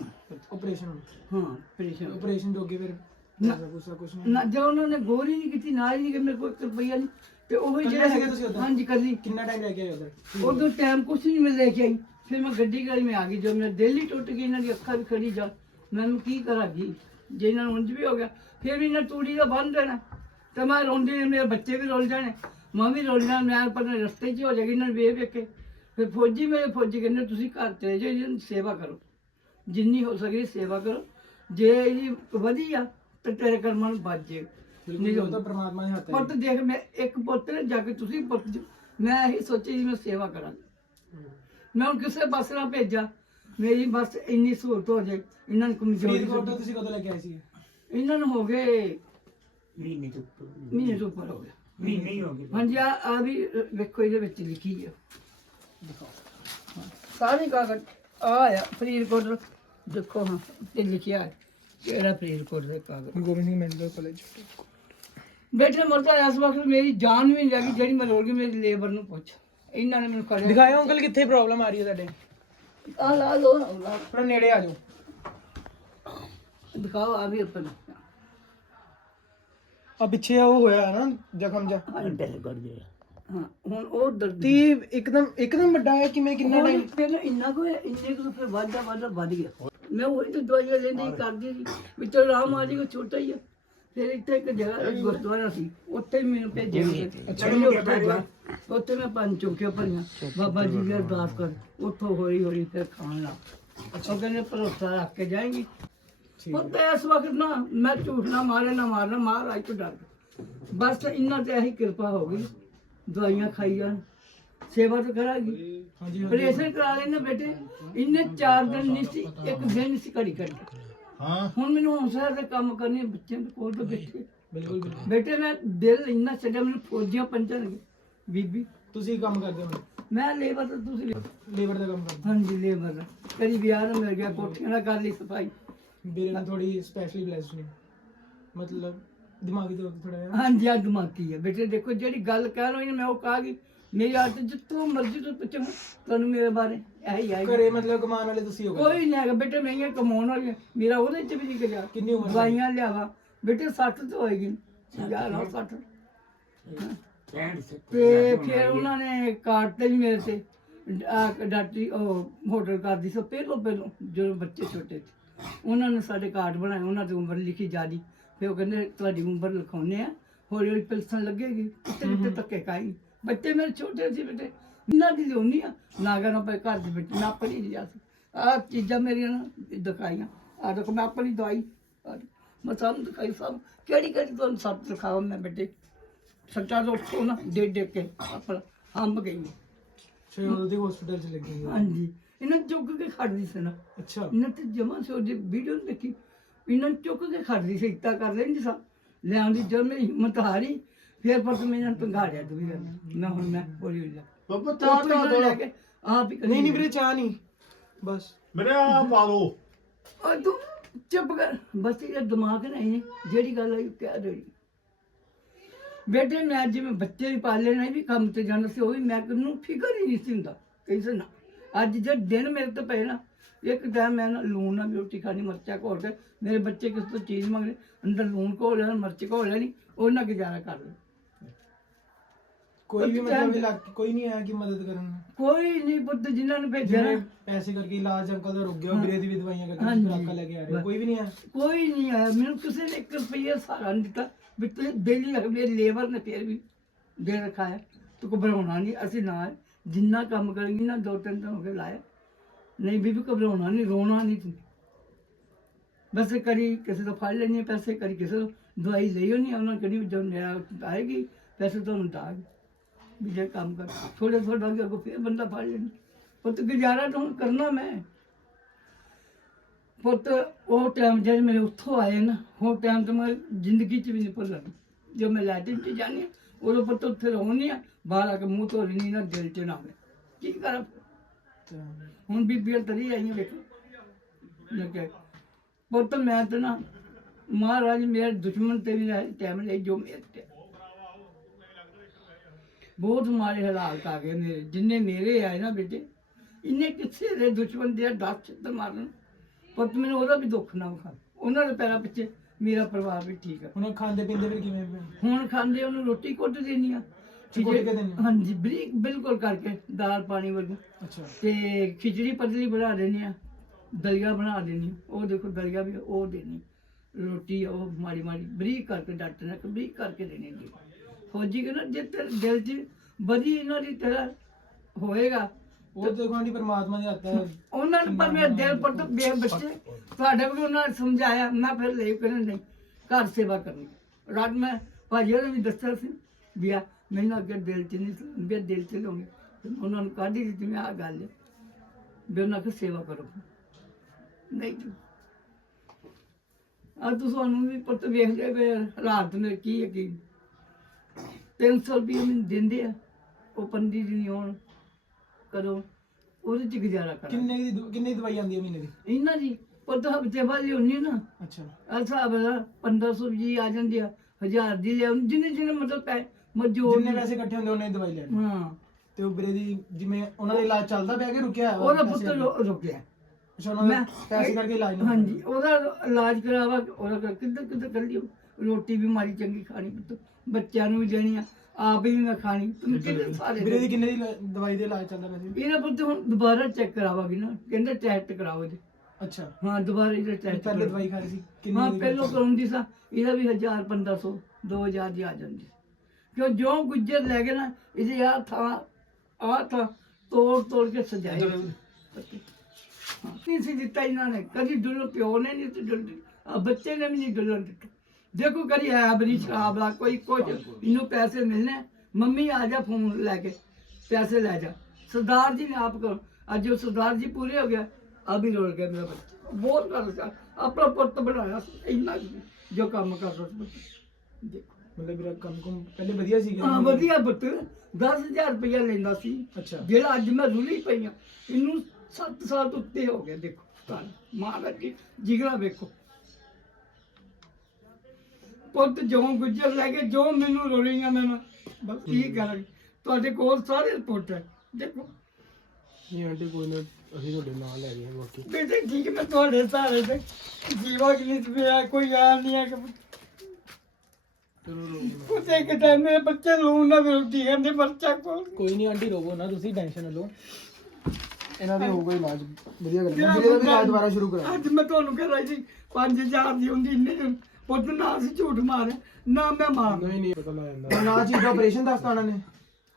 ਆਪਰੇਸ਼ਨ ਹਾਂ ਆਪਰੇਸ਼ਨ ਆਪਰੇਸ਼ਨ ਜੋਗੇ ਫਿਰ ਨਾ। ਪੂਸਾ ਕੁਛ ਨਹੀਂ। ਨਾ ਜੋ ਉਹਨਾਂ ਨੇ ਗੌਰ ਨਹੀਂ ਕੀਤੀ ਨਾਲ ਹੀ ਨਹੀਂ ਕਿ ਮੇਰੇ ਕੋਲ ਰੁਪਈਆ ਨਹੀਂ। ਤੇ ਉਹ ਹੀ ਇਕੱਲੇ ਸੀਗੇ ਤੁਸੀਂ ਉੱਧਰ? ਹਾਂਜੀ ਕੱਲੀ। ਕਿੰਨਾ ਟਾਈਮ ਰਹਿ ਗਿਆ ਉਧਰ? ਉਦੋਂ ਟਾਈਮ ਕੁਛ ਨਹੀਂ ਮੈਂ ਲੈ ਕੇ ਆਈ। ਫਿਰ ਮੈਂ ਗੱਡੀ ਗਾੜੀ ਮੈਂ ਆ ਗਈ। ਜੋ ਮੇਰਾ ਦਿਲ ਹੀ ਟੁੱਟ ਗਈ ਇਹਨਾਂ ਦੀ ਅੱਖਾਂ ਵੀ ਖੜੀ ਜਾ। ਮੈਨੂੰ ਕੀ ਕਰਾਂਗੀ? ਜੇ ਇਹਨਾਂ ਨੂੰ ਉਂਝ ਵੀ ਹੋ ਗਿਆ ਫਿਰ ਵੀ ਇਹਨਾਂ ਤੂੜੀ ਦਾ ਬੰਨ ਦੇਣਾ। ਤੇ ਮੈਂ ਰੋਂਦੀ ਮੇਰੇ ਬੱਚੇ ਵੀ ਰੋਲ ਜਾਣੇ। ਮੈਂ ਵੀ ਰੋਲ ਜਾਣਾ ਮੈਂ ਪਰ ਰਸਤੇ 'ਚ ਹੀ ਜਾਗੀ ਇਹਨਾਂ ਨੂੰ ਵੇਖ ਵੇਖ ਕੇ। ਫਿਰ ਫੌਜੀ ਮੇਰੇ ਫੌਜੀ ਕਹਿੰਦੇ ਤੁਸੀਂ ਘਰ ਚਲੇ ਜਾਓ ਇਹਨਾਂ ਦੀ ਸੇਵਾ ਕਰੋ। ਜਿੰਨੀ ਹੋ ਸਕੇ ਸੇਵਾ ਕਰੋ। ਜੇ ਇਹ ਵਧੀਆ ਤੇ ਤੇਰੇ ਕਰਮਾਂ ਨੂੰ ਬਚ ਜੇ। ਬਿਲਕੁਲ ਉਹ ਤਾਂ ਪ੍ਰਮਾਤਮਾ ਦੇ ਹੱਥ ਹੈ ਪੁੱਤ ਦੇਖ ਮੈਂ ਇੱਕ ਪੁੱਤ ਨੇ ਜਾ ਕੇ ਤੁਸੀਂ ਪੁੱਤ ਜੋ- ਮੈਂ ਇਹੀ ਸੋਚੀ ਸੀ ਮੈਂ ਸੇਵਾ ਕਰਾਂ ਮੈਂ ਹੁਣ ਕਿਸੇ ਪਾਸੇ ਨਾ ਭੇਜਾਂ। ਮੇਰੀ ਬਸ ਇੰਨੀ ਸਹੂਲਤ ਹੋ ਜਾਏ ਇਹਨਾਂ ਨੂੰ ਕਮਜ਼ੋਰੀ ਫਰੀਦਕੋਟ ਤੋਂ ਤੁਸੀਂ ਕਦੋਂ ਲੈ ਕੇ ਆਏ ਸੀ ਇਹਨਾਂ ਨੂੰ ਹੋ ਗਏ ਮਹੀਨੇ ਤੋਂ ਉੱਪਰ। ਮਹੀਨੇ ਤੋਂ ਉੱਪਰ ਹੋ ਗਿਆ। ਮਹੀਨੇ ਹੀ ਹੋ ਗਏ। ਹਾਂਜੀ ਆ ਆ ਵੀ ਅ, ਵੇਖੋ ਇਹਦੇ ਵਿੱਚ ਲਿਖੀ ਹੈ ਸਾਰੇ ਕਾਗਜ਼ ਆ ਆ ਫਰੀਦਕੋਟ ਦੇਖੋ ਹਾਂ ਤੇ ਲਿਖਿਆ ਹੈ ਕਿਹੜਾ ਫਰੀਦਕੋਟ ਦੇ ਕਾਗਜ਼? Gobind Singh medical college. ਬੇਟੇ ਮਰਦਾ ਇਸ ਵਕਤ ਮੇਰੀ ਜਾਨ ਵੀ ਨਹੀਂ ਲੱਗੀ ਜਿਹੜੀ ਮੈਂ ਰੋਲ ਗਈ ਮੇਰੀ ਲੇਬਰ ਨੂੰ ਪੁੱਛ। ਇਹਨਾਂ ਨੇ ਮੈਨੂੰ ਕਰਿਆ ਦਿਖਾਓ ਅੰਕਲ ਕਿੱਥੇ ਪ੍ਰੋਬਲਮ ਆ ਰਹੀ ਹੈ ਤੁਹਾਡੇ? ਆ ਲਾ ਲੋ ਲਾ- ਥੋੜਾ ਨੇੜੇ ਆ ਜਾਓ। ਦਿਖਾਓ ਆ ਵੀ ਆ ਪਿੱਛੇ ਉਹ ਹੋਇਆ ਨਾ ਜ਼ਖਮ ਜਾ। ਹਾਂ ਹੁਣ ਉਹ ਦਰਦ ਤੀ ਇੱਕਦਮ ਇੱਕਦਮ ਵੱਡਾ ਹੈ ਕਿਵੇਂ ਕਿੰਨਾ ਟਾਈਮ ਪਹਿਲਾਂ ਇੰਨਾ ਕੋ ਇੰਨੇ ਕੁ ਫਿਰ ਵੱਧਦਾ ਵੱਧਦਾ ਵੱਧ ਗਿਆ। ਮੈਂ ਉਹੀ ਤਾਂ ਦਵਾਈਆਂ ਹੀ। ਕਰਦੀ ਸੀ ਵਿੱਚੋਂ ਰਾਮ ਆਲੀ ਕੋ ਛੋਟਾ ਹੀ ਆ। ਫਿਰ ਇੱਥੇ ਇੱਕ ਜਗ੍ਹਾ ਗੁਰਦੁਆਰਾ ਸੀ ਉੱਥੇ ਹੀ ਮੈਨੂੰ ਭੇਜਿਆ ਅੱਛਾ ਉੱਥੇ ਮੈਂ ਪੰਜ ਚੌਕੀਆਂ ਭਰੀਆਂ। ਬਾਬਾ ਜੀ ਦੀ ਅਰਦਾਸ ਕਰ ਉੱਥੋਂ ਹੌਲੀ ਹੌਲੀ ਫਿਰ ਖਾਣ ਲੱਗ ਉਹ ਕਹਿੰਦੇ ਭਰੋਸਾ ਰੱਖ ਕੇ ਜਾਏਂਗੀ। ਹੁਣ ਤਾਂ ਇਸ ਵਕਤ ਨਾ ਮੈਂ ਝੂਠ ਨਾ ਮਾਰੇ ਨਾ ਮਾਰਨਾ ਮਾਰ ਤੋਂ ਡਰ। ਬਸ ਇਹਨਾਂ ਤੇ ਇਹੀ ਕਿਰਪਾ ਹੋ ਗਈ। ਦਵਾਈਆਂ ਖਾਈ ਜਾਣ। ਸੇਵਾ ਤਾਂ ਕਰਾਂਗੀ। ਹਾਂਜੀ ਆਪਰੇਸ਼ਨ ਕਰਾ ਲੈਣਾ ਬੇਟੇ। ਇੰਨੇ 4 ਦਿਨ ਨਹੀਂ ਸੀ ਇੱਕ ਦਿਨ ਸੀ ਘੜੀ ਘੜੀ। ਹਾਂ। ਹੁਣ ਮੈਨੂੰ ਹੌਸਲਾ ਤੇ ਕੰਮ ਕਰਨੀ ਬੱਚਿਆਂ ਦੇ ਕੋਲ ਤਾਂ ਬੈਠੇ। ਬਿਲਕੁਲ ਬਿਲਕੁਲ। ਬੇਟੇ ਮੈਂ ਦਿਲ ਇੰਨਾ ਛੱਡਿਆ ਮੈਨੂੰ ਫੌਜੀਆਂ ਪੰਚਣਗੇ ਬੀਬੀ। ਤੁਸੀਂ ਕੰਮ ਕਰਦੇ ਹੋ? ਮੈਂ ਲੇਬਰ ਤਾਂ ਤੁਸੀਂ ਲੇਬਰ ਦਾ। ਕੰਮ ਕਰਦੇ ਹਾਂਜੀ ਲੇਬਰ ਦਾ। ਕਦੀ ਵਿਆਹ ਨੂੰ ਮਿਲ ਗਿਆ ਕੋਠੀਆਂ ਦਾ ਕਰ ਲਈ ਸਫ਼ਾਈ। ਹੋ। ਵੀਰੇ ਨੇ ਥੋੜੀ ਸਪੈਸ਼ਲੀ ਬਲੈਸਡ ਨੇ ਮਤਲਬ ਦਿਮਾਗੀ ਤੌਰ ਤੇ ਥੋੜਾ ਜਿਹਾ। ਹਾਂਜੀ ਆ ਦਿਮਾਗੀ ਹੈ ਬੇਟੇ ਦੇਖੋ ਜਿਹੜੀ ਗੱਲ ਕਹਿ ਰਹੀ ਮੈਂ ਉਹ ਕਹਾਂਗੀ ਮੇਰੀ ਆਦਤ ਜਿੱਥੋਂ ਮਰਜ਼ੀ ਤੋਂ ਪੁੱਛੋ ਤੁਹਾਨੂੰ ਮੇਰੇ ਬਾਰੇ ਇਹੀ ਆਈ ਘਰੇ ਮਤਲਬ ਕਮਾਉਣ ਵਾਲੇ ਤੁਸੀਂ ਹੋ ਗਏ ਕੋਈ ਨਹੀਂ ਹੈਗਾ। ਬੇਟੇ ਮੈਂ ਇਹ ਕਮਾਉਣ ਵਾਲੀ ਹਾਂ। ਮੇਰਾ ਉਹਦੇ ਚ ਵੀ ਨਹੀਂ ਗਿਆ ਕਿੰਨੀ ਉਮਰ ਦਵਾਈਆਂ ਲਿਆਵਾ। ਬੇਟੇ 60 ਤੋਂ ਹੋਏਗੀ। ਯਾਰ ਉਹ 60 ਰਹਿਣ ਸੇ ਤੇ ਫਿਰ ਉਹਨਾਂ ਨੇ ਕਾਰਡ ਤੇ ਵੀ ਮੇਰੇ ਤੇ ਆਹ ਡਾਕਟਰੀ ਉਹ ਹੋਟਲ ਕਰਦੀ ਸੀ। ਪਹਿਲੋਂ ਪਹਿਲੋਂ ਜਦੋਂ ਬੱਚੇ ਛੋਟੇ ਸੀ ਉਹਨਾਂ ਨੇ ਸਾਡੇ ਕਾਰਡ ਬਣਾਏ। ਉਹਨਾਂ ਦੀ ਉਮਰ ਲਿਖੀ ਜਾਦੀ ਫਿਰ ਉਹ ਕਹਿੰਦੇ ਤੁਹਾਡੀ ਉਮਰ ਲਿਖਾਉਨੇ ਆ ਹੌਲੀ ਹੌਲੀ ਪਿਲਸਣ ਲੱਗੇਗੀ ਕਿਤੇ ਕਿਤੇ ਧੱਕੇ ਖਾਈ। ਬੱਚੇ ਮੇਰੇ ਛੋਟੇ ਸੀ ਬੇਟੇ ਇਹਨਾਂ ਦੀ ਲਿਆਉਣੀ ਆ ਨਾਗਾ ਨਾ ਪਏ ਘਰ ਦੇ ਵਿੱਚ ਨਾ ਪੜੀ ਜਾ ਸੀ ਆਹ ਚੀਜ਼ਾਂ ਮੇਰੀਆਂ ਨਾ ਦਿਖਾਈਆਂ। ਆ ਦੇਖੋ ਮੈਂ ਆਪਣੀ ਦਵਾਈ ਮੈਂ ਸਭ ਨੂੰ ਦਿਖਾਈ ਸਭ ਕਿਹੜੀ ਕਿਹੜੀ ਤੁਹਾਨੂੰ ਸਭ ਦਿਖਾਵਾਂ ਮੈਂ ਬੇਟੇ? ਸੱਚਾ ਤੋਂ ਉੱਠੋ ਨਾ ਦੇ ਦੇ ਕੇ ਆਪਣਾ ਹੰਬ ਗਈ ਫਿਰ ਉਹਦੇ ਹਸਪੀਟਲ ਚ ਲੱਗੀ। ਹਾਂਜੀ। ਇਹਨਾਂ ਚੁੱਕ ਕੇ ਖੜਦੀ ਸੀ ਨਾ। ਅੱਛਾ। ਇਹਨਾਂ ਤੇ ਜਮਾ ਸੀ ਉਹਦੀ ਵੀਡੀਓ ਨੀ ਦੇਖੀ। ਇਹਨਾਂ ਨੂੰ ਚੁੱਕ ਕੇ ਖੜਦੀ ਸੀ ਇਤਾ ਕਰ ਲੈਂਦੀ ਸਾਂ। ਲਿਆਉਂਦੀ ਜਦ ਮੇਰੀ ਹਿੰਮਤ ਹਾਰੀ ਫਿਰ ਪਰ ਮੈਂ ਇਹਨਾਂ ਨੂੰ ਪੰਗਾੜਿਆ ਤੂੰ ਵੀ ਮੈਂ ਹੁਣ ਮੈਂ ਬੋਲੀ ਹੋਈ ਬੱਬਾ ਤਾਂ ਚਾਹ ਤਾਂ ਲੈ ਕੇ ਆਪ ਹੀ ਨਹੀਂ ਨਹੀਂ ਵੀਰੇ ਚਾਹ ਨਹੀਂ। ਬਸ। ਮੇਰੇ ਆ ਪਾ ਦੋ। ਉਹ ਤੂੰ ਚੁੱਪ ਕਰ। ਬਸ ਇਹ ਦਿਮਾਗ ਨਹੀਂ ਹੈ ਜਿਹੜੀ ਗੱਲ ਹੈ ਕਹਿ ਦੇਣੀ ਬੇਟੇ ਮੈਂ ਜਿਵੇਂ ਬੱਚੇ ਵੀ ਪਾਲੇ ਨਹੀਂ ਵੀ ਕੰਮ ਤੇ ਜਾਣਾ ਸੀ ਉਹ ਵੀ ਮੈਂ ਨੂੰ ਫਿਕਰ ਹੀ ਨਹੀਂ ਸੀ ਹੁੰਦਾ ਕਿਸੇ ਨਾ ਅੱਜ ਜੇ ਦਿਨ ਮੇਰੇ ਤੋਂ ਪਏ ਨਾ ਇੱਕ ਟਾਈਮ ਮੈਂ ਨਾ ਲੂਣ ਨਾਲ ਰੋਟੀ ਖਾਣੀ ਮਿਰਚਾਂ ਘੋਲ ਕੇ ਮੇਰੇ ਬੱਚੇ ਕਿਸ ਤੋਂ ਚੀਜ਼ ਮੰਗਦੇ ਅੰਦਰ ਲੂਣ ਘੋਲ ਲੈਣ ਮਿਰਚ ਘੋਲ ਲੈਣੀ ਉਹਨਾਂ ਗੁਜ਼ਾਰਾ ਕਰ ਲੈ ਕੋਈ ਵੀ ਉਹ ਮਤਲਬ ਇਲਾਕ ਕੋਈ ਨਹੀਂ ਆਇਆ ਕਿ ਮਦਦ ਕਰਨ ਕੋਈ ਨਹੀਂ ਪੁੱਤ ਜਿਨ੍ਹਾਂ ਨੂੰ ਭੇਜਿਆ ਜਿਵੇਂ ਨਾ ਪੈਸੇ ਕਰਕੇ ਇਲਾਜ ਅੰਕਲ ਦਾ ਰੁਕ ਗਿਆ ਵੀਰੇ ਦੀ ਵੀ ਦਵਾਈਆਂ ਕਰਕੇ ਹਾਂਜੀ। ਖੁਰਾਕਾਂ ਲੈ ਕੇ ਆ ਰਹੇ ਹੋ। ਕੋਈ ਵੀ ਨਹੀਂ ਆਇਆ? ਕੋਈ ਨਹੀਂ ਆਇਆ। ਮੈਨੂੰ ਕਿਸੇ ਨੇ 1 ਰੁਪਈਆ ਸਹਾਰਾ ਨਹੀਂ ਦਿੱਤਾ। ਵੀ ਤੇ ਡੇਲੀ ਲੱਗ ਮੇਰੇ ਲੇਬਰ ਨੇ ਫਿਰ ਵੀ ਦੇ ਰਖਾਇਆ। ਤੂੰ ਘਬਰਾਉਣਾ ਨਹੀਂ ਅਸੀਂ ਨਾਲ ਜਿੰਨਾ ਕੰਮ ਕਰਾਂਗੇ ਨਾ ਦੋ ਤਿੰਨ ਦਿਨ ਹੋ ਗਏ ਲਾਇਆ ਨਹੀਂ ਬੀਬੀ ਘਬਰਾਉਣਾ ਨਹੀਂ, ਰੋਣਾ ਨਹੀਂ ਤੂੰ। ਬਸ ਕਰੀ ਕਿਸੇ ਤੋਂ ਫੜ ਲੈਣੀ ਪੈਸੇ ਕਰੀ ਕਿਸੇ ਤੋਂ। ਦਵਾਈ ਲਈ ਨਹੀਂ ਉਹਨਾਂ ਕਰੀ ਜਦ ਮੇਰਾ ਆਏਗੀ, ਪੈਸੇ ਤੁਹਾਨੂੰ ਦਾਗ। ਵੀ ਜੇ ਕੰਮ ਕਰ ਥੋੜੇ ਥੋੜਾ ਅੱਗੇ ਅੱਗੋਂ ਫਿਰ ਬੰਦਾ ਫੜ ਲੈਣਾ ਪੁੱਤ, ਗੁਜ਼ਾਰਾ ਤਾਂ ਕਰਨਾ ਮੈਂ। ਪੁੱਤ, ਉਹ ਟਾਈਮ ਜਦ ਮੇਰੇ ਉੱਥੋਂ ਆਏ ਨਾ, ਉਹ ਟਾਈਮ ਤੇ ਮੈਂ ਜ਼ਿੰਦਗੀ 'ਚ ਵੀ ਨਹੀਂ ਭੁੱਲਣਾ ਜੋ ਮੈਂ ਲੈਟਿਨ 'ਚ ਜਾਣੀ ਉਦੋਂ ਪੁੱਤ ਉੱਥੇ ਰਹੂੰਗੀ ਆ, ਬਾਹਰ ਆ ਕੇ ਮੂੰਹ ਧੋ ਲੈਣੀ ਨਾ ਦਿਲ 'ਚ ਨਾ ਆਵੇ। ਕੀ ਕਰਾਂ? ਹੁਣ ਬੀਬੀਆਂ ਤਰੀ ਆਈਆਂ ਵੇਖੋ। ਕਿਹਾ ਪੁੱਤ ਮੈਂ ਤਾਂ ਨਾ ਮਹਾਰਾਜ ਮੇਰੇ ਦੁਸ਼ਮਣ ਤੇ ਵੀ ਟਾਈਮ ਲਈ ਜੋ ਮੇਰੇ ਤੇ। ਬਹੁਤ ਮਾਰੇ ਹਾਲਾਤ ਆ ਗਏ ਮੇਰੇ ਜਿੰਨੇ ਮੇਰੇ ਆਏ ਨਾ ਬੇਟੇ ਇੰਨੇ ਕਿਸੇ ਦੇ ਦੁਸ਼ਮਣ ਦੇ ਦਸ ਛਿੱਤਰ ਮਾਰਨ। ਪੁੱਤ ਮੈਨੂੰ ਉਹਦਾ ਵੀ ਦੁੱਖ ਨਾ ਵਿਖਾ। ਉਹਨਾਂ ਦੇ ਪੈਰਾਂ ਪਿੱਛੇ ਮੇਰਾ ਪਰਿਵਾਰ ਵੀ ਠੀਕ ਹੈ ਹੁਣ ਖਾਂਦੇ ਪੀਂਦੇ ਫਿਰ ਕਿਵੇਂ? ਹੁਣ ਖਾਂਦੇ ਉਹਨੂੰ ਰੋਟੀ ਕੁੱਟ ਦੇਣੀ ਆ। ਕੇ? ਹਾਂਜੀ ਬਰੀਕ ਬਿਲਕੁਲ ਕਰਕੇ ਦਾਲ ਪਾਣੀ ਵਰਗੀ। ਅੱਛਾ। ਤੇ ਖਿਚੜੀ ਪਤਲੀ ਬਣਾ ਦੇਣੀ ਆ ਦਲੀਆ ਬਣਾ ਦੇਣੀ ਉਹ ਦੇਖੋ ਦਲੀਆ ਵੀ ਉਹ ਦੇਣੀ ਰੋਟੀ ਉਹ ਮਾੜੀ ਮਾੜੀ ਬਰੀਕ ਕਰਕੇ ਡਾਕਟਰ ਨੇ ਬਰੀਕ ਕਰਕੇ ਦੇਣੀ ਜੀ ਫੌਜੀ ਕਹਿੰਦਾ ਜੇ ਤੇਰੇ ਦਿਲ 'ਚ ਬਦੀ ਇਹਨਾਂ ਦੀ ਤਰ੍ਹਾਂ ਹੋਏਗਾ ਉਹ ਦੇਖੋ ਆਂਟੀ ਪਰਮਾਤਮਾ ਦੇ ਹੱਥ ਹੈ। ਉਹਨਾਂ ਨੇ ਪਰ ਮੇਰਾ ਦਿਲ ਪਰ ਤਾਂ ਬੇ ਬੱਚੇ ਤੁਹਾਡੇ ਕੋਲ ਉਹਨਾਂ ਨੇ ਸਮਝਾਇਆ ਮੈਂ ਫਿਰ ਲੈ ਕੇ ਨਹੀਂ ਘਰ ਸੇਵਾ ਕਰਨੀ। ਰਾਤ ਮੈਂ ਭਾਜੀ ਨੇ ਵੀ ਦੱਸਿਆ ਸੀ ਵੀ ਆ ਮੈਨੂੰ ਅੱਗੇ ਦਿਲ ਚ ਨਹੀਂ ਵੀ ਦਿਲ ਚ ਲਾਉਣੀ ਉਹਨਾਂ ਨੂੰ ਕਾਢੀ ਦਿੱਤੀ ਮੈਂ ਆ ਗੱਲ ਵੀ ਉਹਨਾਂ ਦੀ ਸੇਵਾ ਕਰੋ। ਨਹੀਂ ਆ ਤੁਸੀਂ ਸਾਨੂੰ ਵੀ ਪੁੱਤ ਵੇਖਦੇ ਵੇ ਹਾਲਾਤ ਮੇਰੇ ਕੀ ਹੈ ਕੀ। 300 ਰੁਪਏ ਮੈਨੂੰ ਦਿੰਦੇ ਆ ਉਹ ਪੰਡਿਤ ਜੀ ਨਹੀਂ ਹੋਣ ਕਦੋਂ ਉਹਦੇ ਚ ਗੁਜ਼ਾਰਾ ਕਰਾਂ ਕਿੰਨੇ ਦੀ ਦਵਾ- ਕਿੰਨੀ ਦਵਾਈ ਆਉਂਦੀ ਹੈ ਮਹੀਨੇ ਦੀ? ਇਹਨਾਂ ਜੀ ਪੁੱਤ ਹਫ਼ਤੇ ਬਾਅਦ ਹੈ ਨਾ। ਅੱਛਾ। ਆ ਦਾ 1500 ਜੀ ਆ ਜਾਂਦੀ ਆ ਹਜ਼ਾਰ ਦੀ ਲੈ ਆਉਂਦੀ, ਜਿੰਨੇ ਜਿੰਨੇ ਮਤਲਬ ਪੈ ਮਜੋੜ ਜਿੰਨੇ ਪੈਸੇ ਇਕੱਠੇ ਹੁੰਦੇ ਉਹਨੇ ਦਵਾਈ ਲੈਣੀ ਹਾਂ। ਤੇ ਉਹ ਵੀਰੇ ਦੀ ਜਿਵੇਂ ਉਹਨਾਂ ਦਾ ਇਲਾਜ ਚੱਲਦਾ ਪਿਆ ਕਿ ਰੁਕਿਆ ਹੋਇਆ? ਉਹਦਾ ਪੁੱਤ? ਰੁ- ਰੁਕਿਆ। ਅੱਛਾ ਉਹਨਾਂ ਦਾ ਪੈਸੇ ਕਰਕੇ ਇਲਾਜ ਨਹੀਂ ਹਾਂਜੀ ਉਹਦਾ ਇਲਾਜ ਕਰਾਵਾ ਉਹਦਾ ਕਰ- ਕਿੱਧਰ ਕਿੱਧਰ ਕਰ ਲਿਓ ਰੋਟੀ ਵੀ ਮਾਰੀ ਚੰਗੀ ਖਾਣੀ ਪੁੱਤ। ਬੱਚਿਆਂ ਨੂੰ ਵੀ ਦੇਣੀ ਆ ਆਪ ਵੀ ਮੈਂ ਖਾਣੀ। ਤੁਮ ਕਿਹਦੇ ਸਾਰੇ ਵੀਰੇ ਦੀ ਕਿੰਨੇ ਦੀ ਲ- ਦਵਾਈ ਦੇ ਇਲਾਜ ਚੱਲਦਾ ਪਿਆ ਸੀ? ਇਹਦਾ ਪੁੱਤ ਹੁਣ ਦੁਬਾਰਾ ਚੈੱਕ ਕਰਾਵਾਂਗੇ ਨਾ। ਕਹਿੰਦੇ ਟੈਸਟ ਕਰਾਓ ਜੀ ਅੱਛਾ। ਹਾਂ ਦੁਬਾਰਾ ਇਹਦਾ ਟੈਸਟ ਪਹਿਲੇ ਦਵਾਈ ਖਾ ਰਹੀ ਸੀ ਹਾਂ ਪਹਿਲੋਂ ਕਰਾਉਂਦੀ ਸਾਂ। ਇਹਦਾ ਵੀ 1000 1500 2000 ਦੀ ਆ ਜਾਂਦੀ ਕਿਉਂ ਜੋ ਗੁੱਜਰ ਲੈ ਗਏ ਨਾ ਇਹਦੇ ਆ ਥਾਂ ਆ ਥਾਂ ਤੋੜ ਤੋੜ ਕੇ ਸਜਾਏ ਹਾਂ, ਨਹੀਂ ਸੀ ਦਿੱਤਾ ਇਹਨਾਂ ਨੇ। ਕਦੀ ਡੁੱਲ ਪਿਓ ਨੇ ਨਹੀਂ ਸੀ ਡੁੱਲ ਆ ਬੱਚੇ ਨੇ ਵੀ ਨਹੀਂ ਡੁੱਲਣ ਦਿੱਤਾ। ਦੇਖੋ ਕਦੀ ਹੈ ਬਰੀ ਸ਼ਰਾਬ ਲਾ ਕੋਈ ਕੁਝ ਇਹਨੂੰ ਪੈਸੇ ਮਿਲਨੇ ਮੰਮੀ ਆ ਜਾ ਫੋਨ ਲੈ ਕੇ। ਪੈਸੇ ਲੈ ਜਾ। ਸਰਦਾਰ ਜੀ ਨੇ ਆਪ ਕਰ। ਅੱਜ ਉਹ ਸਰਦਾਰ ਜੀ ਪੂਰੇ ਹੋ ਗਿਆ। ਆ ਵੀ ਰੋਲ ਗਿਆ ਮੇਰਾ ਬੱਚਾ। ਬਹੁਤ ਕਰ। ਆਪਣਾ ਪੁੱਤ ਬਣਾਇਆ ਇੰਨਾ ਕੁ ਜੋ ਕੰਮ ਸੀ ਬੱਚਾ। ਦੇਖੋ। ਮਤਲਬ ਵੀਰਾ ਕੰਮ ਕੁਮ ਪਹਿਲੇ ਵਧੀਆ ਸੀ ਹਾਂ ਵਧੀਆ ਪੁੱਤ। 10000 ਰੁਪਇਆ ਲੈਂਦਾ ਸੀ। ਅੱਛਾ। ਜਿਹੜਾ ਅੱਜ ਮੈਂ ਰੁਲੀ ਪਈ ਆ ਇਹਨੂੰ 7 ਸਾਲ ਤੋਂ ਉੱਤੇ ਹੋ ਗਏ ਦੇਖੋ। ਤਾਂ ਮਹਾਰਾਜ ਜੀ ਜਿਗਰਾ ਵੇਖੋ। ਪੁੱਤ ਜੋ ਗੁੱਜਰ ਲੈ ਕੇ ਜੋ ਮੈਨੂੰ ਰੋਲੀਆਂ ਮੈਂ ਬਸ ਕੀ ਕਰਾਂ ਤੁਹਾਡੇ ਕੋਲ ਸਾਰੇ ਰਿਪੋਰਟ ਹੈ ਦੇਖੋ। ਨਹੀਂ ਆਂਟੀ ਕੋਈ ਨਾ ਅਸੀਂ ਤੁਹਾਡੇ ਨਾਲ ਲੈ ਗਏ ਬਾਕੀ। ਬੇਟੇ ਠੀਕ ਮੈਂ ਤੁਹਾਡੇ ਸਾਰੇ ਤੇ ਜੀਵਾ ਕੀ ਪਿਆ ਕੋਈ ਆ ਨਹੀਂ ਹੈ ਕਿ ਕੁਝ ਇੱਕ ਟਾਈਮ ਮੇਰੇ ਬੱਚੇ ਲੂਣ ਨਾ ਰੋਟੀ ਖਾਂਦੇ ਬੱਚਾ ਕੋਲ ਕੋਈ ਨਹੀਂ ਆਂਟੀ ਰੋਵੋ ਨਾ ਤੁਸੀਂ ਟੈਨਸ਼ਨ ਨਾ ਲਓ। ਇਹਨਾਂ ਦੇ ਹੋਊਗਾ ਇਲਾਜ। ਵਧੀਆ ਗੱਲ ਜਿਹੜਾ ਹੈ ਦਾ ਵੀ ਇਲਾਜ ਦੁਬਾਰਾ ਸ਼ੁਰੂ ਕਰਾ ਅੱਜ ਮੈਂ ਤੁਹਾਨੂੰ ਕਹਿ ਰਹੀ ਸੀ 5000 ਦੀ ਹੁੰਦੀ ਇੰਨੇ ਦਿਨ ਪੁੱਤ ਨਾ ਸੀ ਝੂਠ ਮਾਰ ਨਾ ਮੈਂ ਮਾਰ ਨਹੀਂ ਨਹੀਂ ਪਤਾ ਲੱਗ ਜਾਂਦਾ। ਨਾ ਚੀਜ਼ ਦਾ ਆਪਰੇਸ਼ਨ ਦੱਸਤਾ ਉਹਨਾਂ ਨੇ।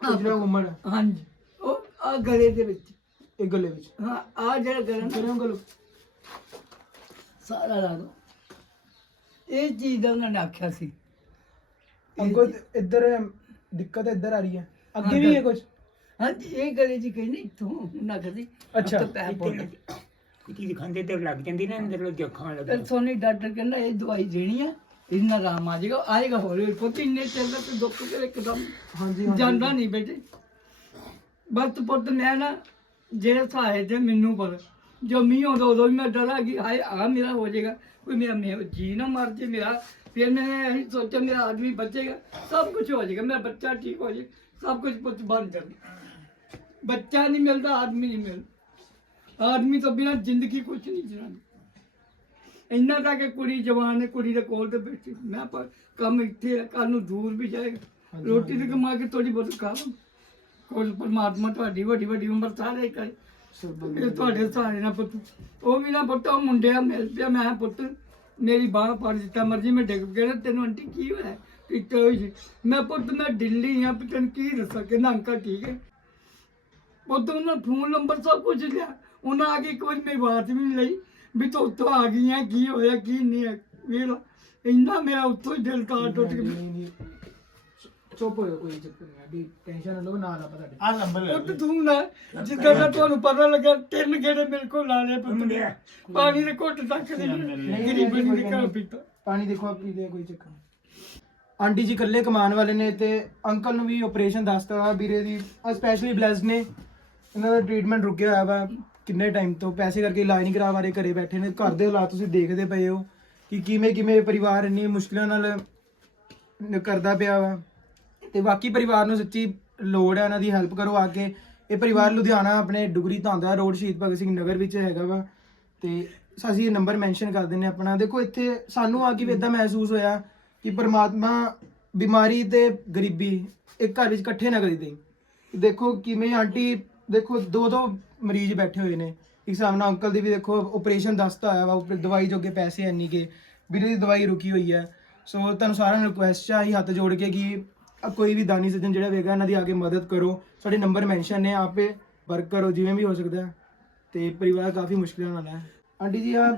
ਇਹ ਜਿਹੜਾ ਉਮਰ ਹੈ। ਹਾਂਜੀ। ਉਹ ਆ ਗਲੇ ਦੇ ਵਿੱਚ। ਇਹ ਗੱਲੇ ਵਿੱਚ। ਹਾਂ ਆ ਜਿਹੜਾ ਨਾ, ਕਰਿਓ ਗੱਲ। ਸਾਰਾ ਲਾ ਦੋ। ਇਹ ਚੀਜ਼ ਦਾ ਉਹਨਾਂ ਨੇ ਆਖਿਆ ਸੀ। ਅੰਕਲ ਇੱਧਰ ਦਿੱਕਤ ਇੱਧਰ ਆ ਰਹੀ ਹੈ ਅੱਗੇ ਵੀ ਹੈ ਕੁਝ ਹਾਂਜੀ ਇਹ ਗਲੇ ਜੀ ਕਹਿੰਦੇ ਇੱਥੋਂ ਨਾ ਕਦੀ ਅੱਛਾ। ਪੈਰ ਕਿਤੇ ਦੀ ਖਾਂਦੇ ਤੇ ਲੱਗ ਜਾਂਦੀ ਨਾ ਅੰਦਰ ਲੋਕ ਖਾਣ ਲੱਗ ਤੇ ਸੋਨੀ ਡਾਕਟਰ ਕਹਿੰਦਾ ਇਹ ਦਵਾਈ ਦੇਣੀ ਆ ਇਹਦੇ ਨਾਲ ਆਰਾਮ ਆ ਜਾਏਗਾ ਆਏਗਾ ਹੌਲੀ ਪੁੱਤ ਇੰਨੇ ਚੱਲਦਾ ਤੇ ਦੁੱਖ ਕੇ ਇੱਕਦਮ ਹਾਂਜੀ ਜਾਂਦਾ ਨਹੀਂ ਬੇਟੇ ਬਸ ਪੁੱਤ ਮੈਂ ਨਾ ਜਿਹੜੇ ਸਹਾਏ ਤੇ ਮੈਨੂੰ ਪਰ ਜੋ ਮੀਂਹ ਆਉਂਦਾ ਉਦੋਂ ਵੀ ਮੈਂ ਡਰਾ ਕਿ ਹਾਏ ਆ ਮੇਰਾ ਹੋ ਜਾਏਗਾ ਕੋਈ ਮੇਰਾ ਜੀ ਨਾ ਮਰ ਜੇ ਮੇਰਾ ਫਿਰ ਮੈਂ ਇਹ ਸੋਚਿਆ ਮੇਰਾ ਆਦਮੀ ਬਚੇਗਾ ਸਭ ਕੁਝ ਹੋ ਜਾਏਗਾ ਮੇਰਾ ਬੱਚਾ ਠੀਕ ਹੋ ਜਾਏ ਸਭ ਕੁਝ ਪੁੱਤ ਬਣ ਜਾਵੇ ਬੱਚਾ ਨਹੀਂ ਮਿਲਦਾ ਆਦਮੀ ਨਹੀਂ ਮਿਲਦਾ। ਆਦਮੀ ਤੋਂ ਬਿਨਾ ਜ਼ਿੰਦਗੀ ਕੁਝ ਨਹੀਂ ਜਨਾਨੀ ਇੰਨਾ ਤਾਂ ਕਿ ਕੁੜੀ ਜਵਾਨ ਹੈ ਕੁੜੀ ਦੇ ਕੋਲ ਤੇ ਬੈਠੀ। ਮੈਂ ਪਰ ਕੰਮ ਇੱਥੇ ਹੈ ਕੱਲ ਨੂੰ ਦੂਰ ਵੀ ਜਾਏਗਾ। ਰੋਟੀ ਤੇ ਕਮਾ ਕੇ ਥੋੜੀ ਬਹੁਤ ਖਾ ਲਾਂ ਕੋਈ ਪਰਮਾਤਮਾ ਤੁਹਾਡੀ ਵੱਡੀ ਵੱਡੀ ਉਮਰ ਸਾਰੇ ਕਰੇ। ਇਹ ਤੁਹਾਡੇ ਸਾਰੇ ਨਾਲ ਪੁੱਤ ਉਹ ਵੀ ਨਾ ਪੁੱਤ ਉਹ ਮੁੰਡਿਆ ਮਿਲ ਪਿਆ ਮੈਂ ਪੁੱਤ ਮੇਰੀ ਬਾਹ ਪੜ ਦਿੱਤਾ ਮਰਜ਼ੀ ਮੈਂ ਡਿੱਗ ਗਿਆ ਤੈਨੂੰ ਆਂਟੀ ਕੀ ਹੋਇਆ? ਸੀ। ਮੈਂ ਪੁੱਤ ਮੈਂ ਦਿੱਲੀ ਆ ਵੀ ਤੈਨੂੰ ਕੀ ਦੱਸਾਂ ਕਿ ਅੰਕਲ ਠੀਕ ਹੈ। ਪੁੱਤ ਉਹਨਾਂ ਫੋਨ ਨੰਬਰ ਸਭ ਕੁਝ ਲਿਆ। ਉਹਨਾਂ ਆ ਕੇ ਇੱਕ ਵਾਰੀ ਮੇਰੀ ਬਾਤ ਵੀ ਨਹੀਂ ਲਈ ਵੀ ਤੂੰ ਉੱਥੋਂ ਆ ਗਈ ਹੈ ਕੀ ਹੋਇਆ ਕੀ ਨਹੀਂ ਹੈ ਵੇਖ ਇੰਨਾ ਮੇਰਾ ਉੱਥੋਂ ਹੀ ਦਿਲ ਤਾਂ ਟੁੱਟ ਗਿਆ। ਚੁੱਪ ਹੋਇਓ ਕੋਈ ਚੱਕਰ ਨਹੀਂ ਅਭੀ ਟੈਨਸ਼ਨ ਨਾ ਲਓ ਨਾਲ ਆਪਾਂ ਤੁਹਾਡੇ ਆ ਨੰਬਰ ਲੈ ਪੁੱਤ ਤੂੰ ਨਾ ਜਿੱਦਾਂ ਦਾ ਤੁਹਾਨੂੰ ਪਤਾ ਲੱਗਾ ਤਿੰਨ ਗੇੜੇ ਮੇਰੇ ਕੋਲ ਲਾ ਲਏ ਪੁੱਤ ਨੇ। ਪਾਣੀ ਦੇ ਘੁੱਟ ਤੱਕ ਨਹੀਂ ਗਰੀਬੀ ਦੀ ਘਰ ਪੀਤਾ। ਪਾਣੀ ਦੇਖੋ ਆਪ ਪੀਦੇ ਆ, ਕੋਈ ਚੱਕਰ ਨਹੀਂ। ਆਂਟੀ ਜੀ ਇਕੱਲੇ ਕਮਾਉਣ ਵਾਲੇ ਨੇ ਤੇ ਅੰਕਲ ਨੂੰ ਵੀ ਆਪਰੇਸ਼ਨ ਦੱਸਤਾ ਵੀਰੇ ਦੀ ਸਪੈਸ਼ਲੀ ਬਲੈਸਡ ਨੇ। ਇਹਨਾਂ ਦਾ ਟ੍ਰੀਟਮੈਂਟ ਰੁਕਿਆ ਹੋਇਆ ਵਾ ਕਿੰਨੇ ਟਾਈਮ ਤੋਂ ਪੈਸੇ ਕਰਕੇ ਇਲਾਜ ਨਹੀਂ ਕਰਾ ਬਾਰੇ ਘਰੇ ਬੈਠੇ ਨੇ। ਘਰ ਦੇ ਹਾਲਾਤ ਤੁਸੀਂ ਦੇਖਦੇ ਪਏ ਹੋ ਕਿ ਕਿਵੇਂ ਕਿਵੇਂ ਪਰਿਵਾਰ ਇੰਨੀ ਮੁਸ਼ਕਿਲਾਂ ਨਾਲ ਕਰਦਾ ਪਿਆ ਵਾ। ਤੇ ਬਾਕੀ ਪਰਿਵਾਰ ਨੂੰ ਸੱਚੀ ਲੋੜ ਹੈ ਇਹਨਾਂ ਦੀ ਹੈਲਪ ਕਰੋ ਆ ਕੇ। ਇਹ ਪਰਿਵਾਰ ਲੁਧਿਆਣਾ ਆਪਣੇ ਡੁਗਰੀ ਧਾਂਦਾ ਰੋਡ ਸ਼ਹੀਦ ਭਗਤ ਸਿੰਘ ਨਗਰ ਵਿੱਚ ਹੈਗਾ ਵਾ। ਤੇ ਅਸੀਂ ਇਹ ਨੰਬਰ ਮੈਂਸ਼ਨ ਕਰ ਦਿੰਨੇ ਆਪਣਾ। ਦੇਖੋ ਇੱਥੇ ਸਾਨੂੰ ਆ ਕੇ ਵੀ ਇਦਾਂ ਮਹਿਸੂਸ ਹੋਇਆ ਕਿ ਪਰਮਾਤਮਾ ਬਿਮਾਰੀ ਤੇ ਗਰੀਬੀ ਇੱਕ ਘਰ ਵਿੱਚ ਇਕੱਠੇ ਨਾ ਕਰੀ ਦੇ ਦੇਖੋ ਕਿਵੇਂ ਆਂਟੀ, ਦੇਖੋ ਦੋ ਦੋ ਮਰੀਜ਼ ਬੈਠੇ ਹੋਏ ਨੇ। ਇੱਕ ਹਿਸਾਬ ਨਾਲ ਅੰਕਲ ਦੀ ਵੀ ਦੇਖੋ ਆਪਰੇਸ਼ਨ ਦੱਸਤਾ ਆਇਆ ਵਾ ਉੱਪਰ ਦਵਾਈ ਜੋਗੇ ਪੈਸੇ ਐਨੀ ਕੇ ਵੀਰੇ ਦੀ ਦਵਾਈ ਰੁਕੀ ਹੋਈ ਹੈ। ਸੋ ਤੁਹਾਨੂੰ ਸਾਰਿਆਂ ਨੂੰ ਰਿਕੁਐਸਟ ਹੈ ਹੀ ਹੱਥ ਜੋੜ ਕੇ ਕਿ ਕੋਈ ਵੀ ਦਾਨੀ ਸੱਜਣ ਜਿਹੜਾ ਵੇਗਾ ਇਹਨਾਂ ਦੀ ਆ ਕੇ ਮਦਦ ਕਰੋ ਸਾਡੇ ਨੰਬਰ ਮੈਂਸ਼ਨ ਨੇ ਆਪੇ ਵਰਕ ਕਰੋ ਜਿਵੇਂ ਵੀ ਹੋ ਸਕਦਾ ਹੈ। ਤੇ ਪਰਿਵਾਰ ਕਾਫੀ ਮੁਸ਼ਕਿਲਾਂ ਨਾਲ ਹੈ ਆਂਟੀ ਜੀ ਆ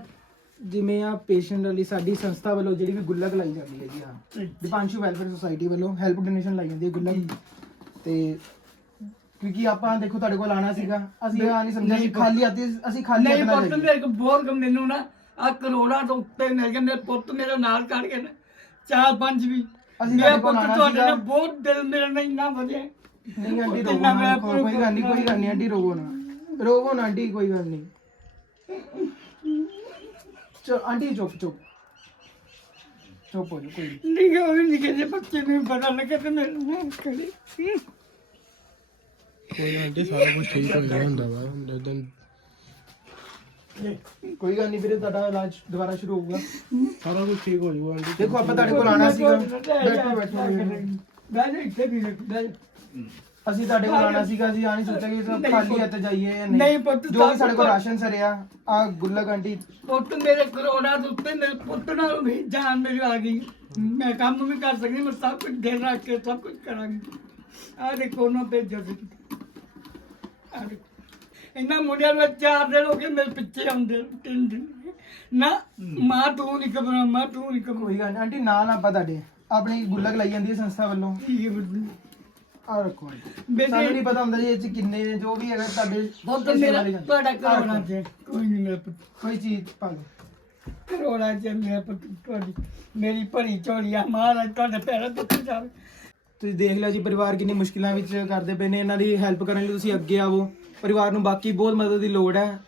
ਜਿਵੇਂ ਆ ਪੇਸ਼ੈਂਟ ਲਈ ਸਾਡੀ ਸੰਸਥਾ ਵੱਲੋਂ ਜਿਹੜੀ ਵੀ ਗੁੱਲਕ ਲਾਈ ਜਾਂਦੀ ਹੈ ਜੀ ਆ ਦੀਪਾਂਸ਼ੂ ਵੈਲਫੇਅਰ ਸੁਸਾਇਟੀ ਵੱਲੋਂ ਹੈਲਪ ਡੋਨੇਸ਼ਨ ਲਾਈ ਜਾਂਦੀ ਹੈ ਗੁੱਲਕ ਤੇ ਕਿਉਂਕਿ ਆਪਾਂ ਦੇਖੋ ਤੁਹਾਡੇ ਕੋਲ ਆਣਾ ਸੀਗਾ ਅਸੀਂ ਆ ਨਹੀਂ ਸਮਝਿਆ ਸੀ ਖਾਲੀ ਆਤੀ ਅਸੀਂ ਖਾਲੀ ਨਹੀਂ ਹੱਥ ਨਾਲ ਪੁੱਤ ਜਾਈਏ। ਮੇਰੇ ਕੋ ਬਹੁਤ ਮੈਨੂੰ ਨਾ ਆ ਕਰੋੜਾਂ ਤੋਂ ਉੱਤੇ ਮਿਲ ਗਏ ਮੇਰੇ ਪੁੱਤ ਮੇਰੇ ਨਾਲ ਕੱਢ ਕੇ ਨਾ ਚਾਰ ਪੰਜ ਵੀ ਅਸੀਂ ਮੇਰਾ ਪੁੱਤ ਤੁਹਾਡੇ। ਨਾਲ ਬਹੁਤ ਦਿਲ ਮੇਰਾ ਨਾਲ ਇੰਨਾ ਵਧੀਆ। ਨਹੀਂ ਆਂਟੀ ਰੋਵੋ ਨਾ ਮੈਂ ਕੋਈ ਕੋਈ ਗੱਲ ਨਹੀਂ ਕੋਈ ਗੱਲ ਨਹੀਂ ਆਂਟੀ ਰੋਵੋ ਨਾ। ਰੋਵੋ ਨਾ ਆਂਟੀ ਕੋਈ ਗੱਲ ਨਹੀਂ ਚਲ ਆਂਟੀ ਚੁੱਪ ਚੁੱਪ। ਚੁੱਪ ਹੋ ਜਾ ਕੋਈ ਨੀ। ਨਿੱਕੇ ਹੋਏ ਨਿੱਕੇ ਜਿਹੇ ਬੱਚੇ ਨੂੰ ਪਤਾ ਲੱਗੇ ਤੇ ਮੇਰੇ ਨਾਲ ਖੜੇ ਕੋਈ ਆਂਟੀ ਸਾਰਾ ਕੁਝ ਠੀਕ ਹੋ ਗਿਆ ਹੁੰਦਾ ਵਾ। ਜਦੋਂ ਕੋਈ ਗੱਲ ਨਹੀਂ ਵੀਰੇ ਤੁਹਾਡਾ ਇਲਾਜ ਦੁਬਾਰਾ ਸ਼ੁਰੂ ਹੋਊਗਾ। ਸਾਰਾ ਕੁਝ ਠੀਕ ਹੋ ਜਾਊਗਾ ਆਂਟੀ। ਦੇਖੋ ਆਪਾਂ ਤੁਹਾਡੇ ਕੋਲ ਆਣਾ ਸੀਗਾ। ਬੈਠੋ ਬੈਠੋ ਬੈਠ ਜਾ ਇੱਥੇ ਵੀ ਬੈਠ ਅਸੀਂ ਤੁਹਾਡੇ ਕੋਲ ਆਣਾ ਸੀਗਾ ਅਸੀਂ ਆ ਨਹੀਂ ਸੋਚਿਆ ਕਿ ਸਭ ਖਾਲੀ। ਹੱਥ ਜਾਈਏ ਜਾਂ ਨਹੀਂ। ਨਹੀਂ ਪੁੱਤ, ਜੋ ਵੀ ਸਾਡੇ ਕੋਲ ਰਾਸ਼ਨ ਸਰਿਆ ਆ ਗੁੱਲਕ ਆਂਟੀ। ਪੁੱਤ ਮੇਰੇ ਕਰੋੜਾਂ ਦੇ ਉੱਤੇ ਮੇਰੇ ਪੁੱਤ ਨਾਲ ਵੀ ਜਾਨ ਮੇਰੀ ਆ ਗਈ। ਮੈਂ ਕੰਮ ਵੀ ਕਰ ਸਕਦੀ ਮੈਂ ਸਭ ਕੁਝ ਦੇ ਰੱਖ ਕੇ ਸਭ ਕੁਝ ਕਰਾਂਗੀ। ਆ ਦੇਖੋ ਨਾ ਭੇਜੋ ਸੀ ਆ ਦੇਖੋ। ਇਹਨਾਂ ਮੁੰਡਿਆਂ ਨੂੰ ਚਾਰ ਦਿਨ ਹੋ ਗਏ ਮੇਰੇ ਪਿੱਛੇ ਆਉਂਦੇ ਤਿੰਨ ਦਿਨ। ਨਾ ਮਾਂ ਤੂੰ ਨਹੀਂ ਕਬਰਾ ਮਾਂ ਤੂੰ ਨਹੀਂ ਕਬਰਾ ਕੋਈ ਗੱਲ ਨਹੀਂ ਆਂਟੀ ਨਾਲ ਆਪਾਂ ਤੁਹਾਡੇ ਆਪਣੀ ਗੁੱਲਕ ਲਾਈ ਜਾਂਦੀ ਹੈ ਸੰਸਥਾ ਵੱਲੋਂ। ਠੀਕ ਹੈ ਪੁੱਤ ਆ ਰੱਖੋ ਆਂਟੀ। ਬੇਟੇ- ਨਹੀਂ ਪਤਾ ਹੁੰਦਾ ਜੀ ਇਹ ਚ ਕਿੰਨੇ ਨੇ ਜੋ ਵੀ ਹੈਗਾ ਤੁਹਾਡੇ ਸੇਵਾ ਮੇਰਾ ਜਾਂਦੀ। ਤੁਹਾਡਾ ਆਹ ਰੱਖੋ। ਚ ਕੋਈ ਨਹੀਂ ਮੇਰਾ ਪੁੱਤ। ਕੋਈ ਚੀਜ਼ ਪਾ ਲਓ ਕਰੋੜਾਂ ਚ ਮੇਰਾ ਪੁੱਤ ਤੁਹਾਡੀ ਮੇਰੀ ਭਰੀ ਝੋਲੀਆ ਮਹਾਰਾਜ ਤੁਹਾਡੇ ਪੈਰਾਂ ਤੋਂ ਜਾਵੇ। ਤੁਸੀਂ ਦੇਖ ਲਿਆ ਜੀ ਪਰਿਵਾਰ ਕਿੰਨੀ ਮੁਸ਼ਕਿਲਾਂ ਵਿੱਚ ਕਰਦੇ ਪਏ ਨੇ ਇਹਨਾਂ ਦੀ ਹੈਲਪ ਕਰਨ ਲਈ ਤੁਸੀਂ ਅੱਗੇ ਆਵੋ। ਪਰਿਵਾਰ ਨੂੰ ਬਾਕੀ ਬਹੁਤ ਮਦਦ ਦੀ ਲੋੜ ਹੈ।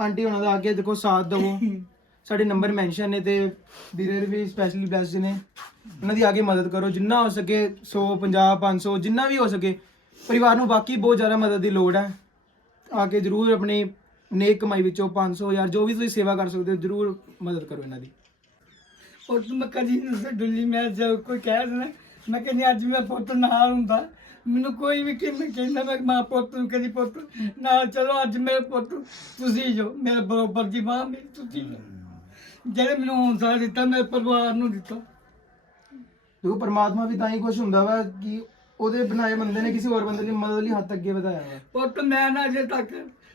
ਆਂਟੀ ਉਹਨਾਂ ਦਾ ਅੱਗੇ ਦੇਖੋ ਸਾਥ ਦਿਵੋ। ਸਾਡੇ ਨੰਬਰ ਮੈਂਸ਼ਨ ਨੇ ਤੇ ਵੀਰੇ ਵੀ ਸਪੈਸ਼ਲੀ ਬਲੈਸਡ ਨੇ। ਉਹਨਾਂ ਦੀ ਆਗੇ ਮਦਦ ਕਰੋ। ਜਿੰਨਾ ਹੋ ਸਕੇ 100 50 500 ਜਿੰਨਾ ਵੀ ਹੋ ਸਕੇ ਪਰਿਵਾਰ ਨੂੰ ਬਾਕੀ ਬਹੁਤ ਜ਼ਿਆਦਾ ਮਦਦ ਦੀ ਲੋੜ ਹੈ। ਆ ਕੇ ਜਰੂਰ ਆਪਣੀ ਨੇਕ ਕਮਾਈ ਵਿੱਚੋਂ 500 ਹਜ਼ਾਰ ਜੋ ਵੀ ਤੁਸੀਂ ਸੇਵਾ ਕਰ ਸਕਦੇ ਹੋ ਜਰੂਰ ਮਦਦ ਕਰੋ ਇਹਨਾਂ ਦੀ। ਉਹ ਮੈਂ ਕਦੀ ਨਹੀਂ ਸੀ ਡੁੱਲੀ ਮੈਂ ਜੇ ਕੋਈ ਕਹਿ ਦੇਣਾ ਮੈਂ ਕਹਿੰਦੀ ਅੱਜ ਮੇਰਾ ਪੁੱਤ ਨਾਲ ਹੁੰਦਾ। ਮੈਨੂੰ ਕੋਈ ਵੀ ਕਿਵੇਂ ਕਹਿੰਦਾ ਮੈਂ ਮਾਂ ਪੁੱਤ ਨੂੰ ਕਦੀ ਪੁੱਤ ਨਾਲ ਚਲੋ ਅੱਜ ਮੇਰੇ ਪੁੱਤ ਤੁਸੀਂ ਜੋ ਮੇਰੇ ਬਰੋਬਰ ਦੀ ਮਾਂ ਮੇਰੀ ਤੁਸੀਂ ਜੋ। ਜਿਹੜੇ ਮੈਨੂੰ ਹੌਸਲਾ ਦਿੱਤਾ ਮੇਰੇ ਪਰਿਵਾਰ ਨੂੰ ਦਿੱਤਾ। ਦੇਖੋ ਪਰਮਾਤਮਾ ਵੀ ਤਾਂ ਹੀ ਕੁਝ ਹੁੰਦਾ ਵਾ ਕਿ ਉਹਦੇ ਬਣਾਏ ਬੰਦੇ ਨੇ ਕਿਸੇ ਹੋਰ ਬੰਦੇ ਦੀ ਮਦਦ ਲਈ ਹੱਥ ਅੱਗੇ ਵਧਾਇਆ ਵਾ। ਪੁੱਤ ਮੈਂ ਨਾ ਅਜੇ ਤੱਕ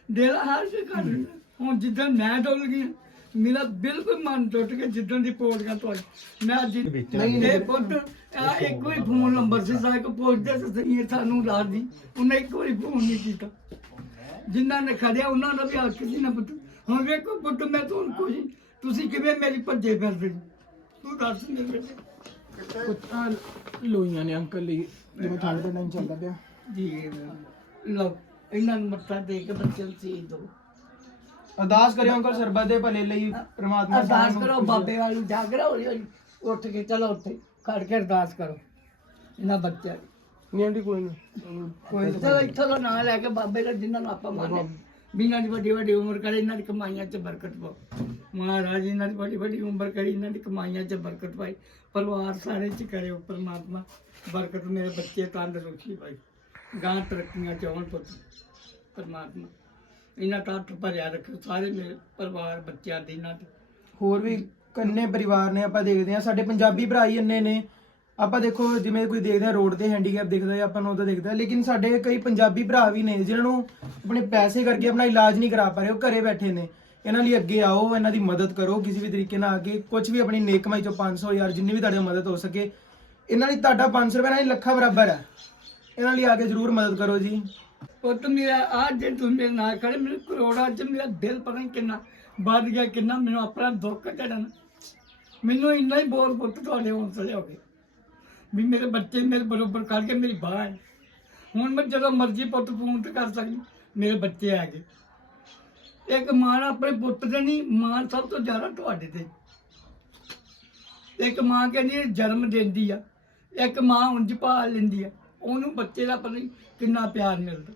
ਦਿਲ ਹਾਰ ਕੇ ਕਰ ਹੁਣ ਜਿੱਦਾਂ ਮੈਂ ਡੁੱਲ ਗਈ ਮੇਰਾ ਬਿਲਕੁਲ ਮਨ ਟੁੱਟ ਗਿਆ ਜਿੱਦਾਂ ਦੀ ਪੋੜੀਆਂ ਤੋਂ ਮੈਂ ਅੱਜ ਨਹੀਂ ਇਹ ਪੁੱਤ ਆ ਇੱਕ ਕੋਈ ਫੋਨ ਨੰਬਰ ਸੀ ਸਾਰੇ ਕੋ ਪੁੱਛਦੇ ਸੀ ਇਹ ਸਾਨੂੰ ਰਾਤ ਦੀ। ਉਹਨੇ ਇੱਕ ਵਾਰੀ ਫੋਨ ਨਹੀਂ ਕੀਤਾ। ਜਿਨ੍ਹਾਂ ਨੇ ਖੜਿਆ ਉਹਨਾਂ ਦਾ ਵੀ ਹੱਕ ਸੀ ਨਾ ਪੁੱਤ। ਹੁਣ ਵੇਖੋ ਪੁੱਤ ਮੈਂ ਤੁਹਾਨੂੰ ਕੋਈ ਤੁਸੀਂ ਕਿਵੇਂ ਮੇਰੀ ਭੱਜੇ ਫਿਰਦੇ ਜੀ? ਤੂੰ ਦੱਸ ਮੇਰੇ ਕੁੱਤਾ ਲੋਈਆਂ ਨੇ ਅੰਕਲ ਲਈ ਜਿਵੇਂ ਠੰਡ ਦਾ ਟਾਈਮ ਚੱਲਦਾ ਪਿਆ। ਜੀ ਲਓ ਇਹਨਾਂ ਨੂੰ ਮੱਥਾ ਦੇ ਕੇ ਬੱਚੇ ਨੂੰ ਸੀ ਦੋ ਅਰਦਾਸ ਕਰਿਓ ਅੰਕਲ ਸਰਬਤ ਦੇ ਭਲੇ ਲਈ ਪ੍ਰਮਾਤਮਾ ਅਰਦਾਸ ਸਾਨੂੰ ਕਰੋ ਖੁਸ਼ੀ- ਬਾਬੇ ਵਾਲੀ ਜਾਗਰਾ ਹੋ ਰਹੀ ਉੱਠ ਕੇ ਚਲੋ ਉੱਥੇ ਖੜ ਕੇ ਅਰਦਾਸ ਕਰੋ। ਇਹਨਾਂ ਬੱਚਿਆਂ ਦੀ। ਨਹੀਂ ਆਂਟੀ ਕੋਈ ਨਹੀਂ। ਕੋਈ ਚਲੋ ਇੱਥੋਂ ਦਾ ਨਾਂ ਲੈ ਕੇ ਬਾਬੇ ਦਾ ਜਿਨ੍ਹਾਂ ਨੂੰ ਆਪਾਂ ਮੰਨਦੇ ਬਿਨਾਂ ਦੀ ਵੱਡੀ ਵੱਡੀ ਉਮਰ ਕਰੇ ਇਹਨਾਂ ਦੀ ਕਮਾਈਆਂ 'ਚ ਬਰਕਤ ਪਾਓ। ਮਹਾਰਾਜ ਇਹਨਾਂ ਦੀ ਵੱਡੀ ਵੱਡੀ ਉਮਰ ਕਰੀ ਇਹਨਾਂ ਦੀ ਕਮਾਈਆਂ 'ਚ ਬਰਕਤ ਪਾਈ ਪਰਿਵਾਰ ਸਾਰੇ 'ਚ ਕਰਿਓ ਪਰਮਾਤਮਾ ਬਰਕਤ ਮੇਰੇ ਬੱਚੇ ਤੰਦਰੁਸਤੀ ਪਾਈ ਗਾਂ ਤਰੱਕੀਆਂ ਚਾਹਣ ਪੁੱਤ ਪਰਮਾਤਮਾ। ਇਹਨਾਂ ਤਾਂ ਭਰਿਆ ਰੱਖੋ ਸਾਰੇ ਮੇਰੇ ਪਰਿਵਾਰ, ਬੱਚਿਆਂ ਦੀ ਇਹਨਾਂ ਦੀ। ਹੋਰ ਵੀ ਕੰਨੇ ਪਰਿਵਾਰ ਨੇ ਆਪਾਂ ਦੇਖਦੇ ਆ ਸਾਡੇ ਪੰਜਾਬੀ ਭਰਾ ਹੀ ਇੰਨੇ ਨੇ। ਆਪਾਂ ਦੇਖੋ, ਜਿਵੇਂ ਕੋਈ ਦੇਖਦੇ ਰੋਡ ਤੇ ਹੈਂਡੀਕੈਪ ਦਿਖਦਾ ਹੈ ਆਪਾਂ ਨੂੰ ਉਹਦਾ ਦਿਖਦਾ, ਲੇਕਿਨ ਸਾਡੇ ਕਈ ਪੰਜਾਬੀ ਭਰਾ ਵੀ ਨੇ ਜਿਨ੍ਹਾਂ ਨੂੰ ਆਪਣੇ ਪੈਸੇ ਕਰਕੇ ਆਪਣਾ ਇਲਾਜ ਨਹੀਂ ਕਰਾ ਪਾ ਰਹੇ, ਉਹ ਘਰੇ ਬੈਠੇ ਨੇ। ਇਹਨਾਂ ਲਈ ਅੱਗੇ ਆਓ, ਇਹਨਾਂ ਦੀ ਮਦਦ ਕਰੋ, ਕਿਸੇ ਵੀ ਤਰੀਕੇ ਨਾਲ ਆ ਕੇ ਕੁਝ ਵੀ ਆਪਣੀ ਨੇਕ ਕਮਾਈ ਚੋਂ 500 ਹਜ਼ਾਰ ਜਿੰਨੀ ਵੀ ਤੁਹਾਡੇ ਮਦਦ ਹੋ ਸਕੇ। ਇਹਨਾਂ ਲਈ ਤੁਹਾਡਾ 500 ਰੁਪਏ ਨਾਲ ਲੱਖਾਂ ਬਰਾਬਰ ਹੈ। ਇਹਨਾਂ ਲਈ ਆ ਕੇ ਜ਼ਰੂਰ ਮਦਦ ਕਰੋ ਜੀ। ਪੁੱਤ ਮੇਰਾ ਆ ਜੇ ਤੂੰ ਮੇਰੇ ਨਾਲ ਖੜੇ, ਮੈਨੂੰ ਕਰੋੜਾਂ ਚ ਮੇਰਾ ਦਿਲ ਪਤਾ ਨਹੀਂ ਕਿੰਨਾ ਵੱਧ ਗਿਆ, ਕਿੰਨਾ ਮੈਨੂੰ ਆਪਣਾ ਦੁੱਖ ਚੜਨ ਮੈਨੂੰ ਇੰਨਾ ਹੀ ਬੋਲ ਪੁੱਤ ਤੁਹਾਡੇ ਹੌਸਲੇ ਹੋ ਗਏ। ਵੀ ਮੇਰੇ ਬੱਚੇ ਮੇਰੇ ਬਰੋਬਰ ਕਰਕੇ ਮੇਰੀ ਬਾਹ ਹੁਣ ਮੈਂ ਜਦੋਂ ਮਰਜ਼ੀ ਪੁੱਤ ਫੋਨ ਤੇ ਕਰ ਸਕਦੀ, ਮੇਰੇ ਬੱਚੇ ਆ ਗਏ। ਇੱਕ ਮਾਂ ਆਪਣੇ ਪੁੱਤ ਤੇ ਨਹੀਂ ਮਾਂ ਸਭ ਤੋਂ ਜ਼ਿਆਦਾ ਤੁਹਾਡੇ ਤੇ। ਇੱਕ ਮਾਂ ਕਹਿੰਦੀ ਜਨਮ ਦਿੰਦੀ ਆ। ਇੱਕ ਮਾਂ ਉਂਝ ਪਾਲ ਲੈਂਦੀ ਆ। ਉਹਨੂੰ ਬੱਚੇ ਦਾ ਪਤਾ ਨਹੀਂ ਕਿੰਨਾ ਪਿਆਰ ਮਿਲਦਾ।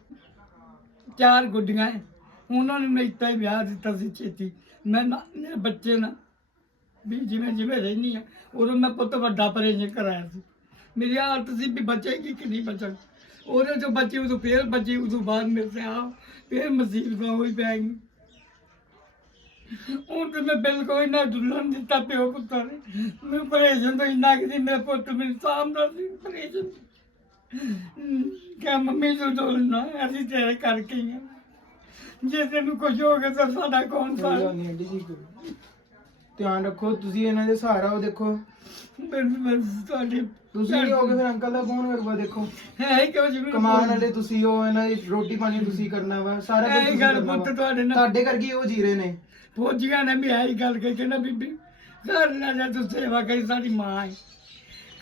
ਚਾਰ ਗੁੱਡੀਆਂ ਐ। ਉਹਨਾਂ ਨੇ ਮੈਂ ਇੱਦਾਂ ਹੀ ਵਿਆਹ ਦਿੱਤਾ ਸੀ ਛੇਤੀ। ਮੈਂ ਨਾ, ਮੇਰੇ ਬੱਚੇ ਨਾ ਵੀ ਜਿਵੇਂ ਜਿਵੇਂ ਰਹਿਨੀ ਆ, ਉਦੋਂ ਮੈਂ ਪੁੱਤ ਵੱਡਾ ਪਰੇਜ ਕਰਾਇਆ ਸੀ। ਮੇਰੀ ਹਾਲਤ ਸੀ ਵੀ ਬਚੇਗੀ ਕਿ ਨਹੀਂ ਬਚਣ। ਉਹਦੇ ਤੋਂ ਬੱਚੇ, ਉਦੋਂ ਫੇਰ ਬੱਚੇ, ਉਦੋਂ ਬਾਅਦ ਮਿਲਦੇ ਆ ਫੇਰ ਮੁਸੀਬਤਾਂ ਹੋਈ ਪੈ ਗਈ ਹੁਣ ਤੇ ਮੈਂ ਬਿਲਕੁਲ ਇੰਨਾ ਡੁੱਲਣ ਦਿੱਤਾ ਪਿਓ ਪੁੱਤਾਂ ਨੇ। ਮੈਨੂੰ ਪਰੇਸ਼ਨ ਤੋਂ ਇੰਨਾ ਕਿ ਮੇਰਾ ਪੁੱਤ ਮੇਰੇ ਸਾਹਮਣੇ ਸੀ ਪਰੇਸ਼ਨ ਕਿ ਮੰਮੀ ਤੋਂ ਡੋਲਣਾ ਅਸੀਂ ਤੇਰੇ ਕਰਕੇ ਹੀ ਆ। ਜੇ ਤੈਨੂੰ ਕੁਝ ਹੋ ਗਿਆ ਤਾਂ ਸਾਡਾ ਕੌਣ ਕੋਈ ਸਾਰ ਗੱਲ ਨਹੀਂ ਆਂਟੀ ਜੀ ਕੋਈ- ਧਿਆਨ ਰੱਖੋ ਤੁਸੀਂ ਇਹਨਾਂ ਦੇ ਸਹਾਰਾ ਹੋ ਦੇਖੋ। ਮੈਨੂੰ ਮੈਂ ਤੁਹਾਡੇ ਤੁਸੀਂ ਨਹੀਂ ਹੋਗੇ ਫਿਰ ਅੰਕਲ ਦਾ ਕੌਣ ਕਰੂਗਾ ਦੇਖੋ। ਹੈ ਕਿਉਂ ਜਿਵੇਂ ਕਮਾਉਣ ਵਾਲੇ ਤੁਸੀਂ ਹੋ ਇਹਨਾਂ ਦੀ ਰੋਟੀ ਪਾਣੀ ਤੁਸੀਂ ਕਰਨਾ ਵਾ ਸਾਰਾ ਕੁਝ ਇਹ ਤੁਸੀਂ ਗੱਲ ਕਰਨਾ ਪੁੱਤ ਵਾ। ਤੁਹਾਡੇ ਨਾਲ। ਤੁਹਾਡੇ ਕਰਕੇ ਹੀ ਉਹ ਜੀ ਰਹੇ ਨੇ। ਫੌਜੀਆਂ ਨੇ ਵੀ ਆਹੀ ਗੱਲ ਕਹੀ ਕਿ ਨਾ ਬੀਬੀ ਘਰ ਨਾ ਜਾ ਤੂੰ ਸੇਵਾ ਕਰੀ ਸਾਡੀ ਮਾਂ ਹੈ।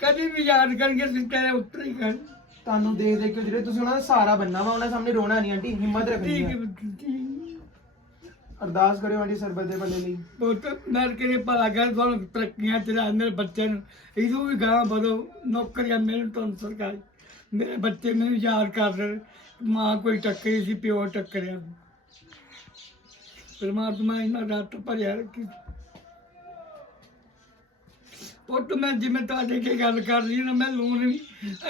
ਕਦੀ ਵੀ ਯਾਦ ਕਰਨਗੇ ਅਸੀਂ ਤੇਰੇ ਉੱਤਰ ਹੀ ਕਰ ਤੁਹਾਨੂੰ ਦੇਖ ਦੇਖ ਕੇ ਜਿਹੜੇ ਤੁਸੀਂ ਉਹਨਾਂ ਦਾ ਸਹਾਰਾ ਬੰਨਾ ਵਾ ਉਹਨਾਂ ਸਾਹਮਣੇ ਰੋਣਾ ਨਹੀਂ ਆਂਟੀ ਹਿੰਮਤ ਰੱਖਣੀ ਠੀਕ ਹੈ ਹੈ ਪੁੱਤ, ਠੀਕ ਅਰਦਾਸ ਕਰਿਓ ਆਂਟੀ ਸਰਬਤ ਦੇ ਭਲੇ ਲਈ। ਪੁੱਤ ਮੈਂ ਕਿਹਨੇ ਭਲਾ ਕਰ ਤੁਹਾਨੂੰ ਤਰੱਕੀਆਂ ਚਲਾ ਮੇਰੇ ਬੱਚਿਆਂ ਨੂੰ। ਇਹਦੋਂ ਵੀ ਗਾਂ ਵਧੋ ਨੌਕਰੀਆਂ ਮਿਲਣ ਤੁਹਾਨੂੰ ਸਰਕਾਰੀ। ਮੇਰੇ ਬੱਚੇ ਮੈਨੂੰ ਯਾਦ ਕਰ ਰਹੇ ਮਾਂ ਕੋਈ ਟੱਕਰੀ ਸੀ ਪਿਓ ਟੱਕਰਿਆ। ਪਰਮਾਤਮਾ ਇਹਨਾਂ ਰੱਤ ਭਰਿਆ ਰੱਖੀ। ਪੁੱਤ ਮੈਂ ਜਿਵੇਂ ਤੁਹਾਡੇ ਕੇ ਗੱਲ ਕਰ ਰਹੀ ਨਾ ਮੈਂ ਲੂਣ ਨਹੀਂ।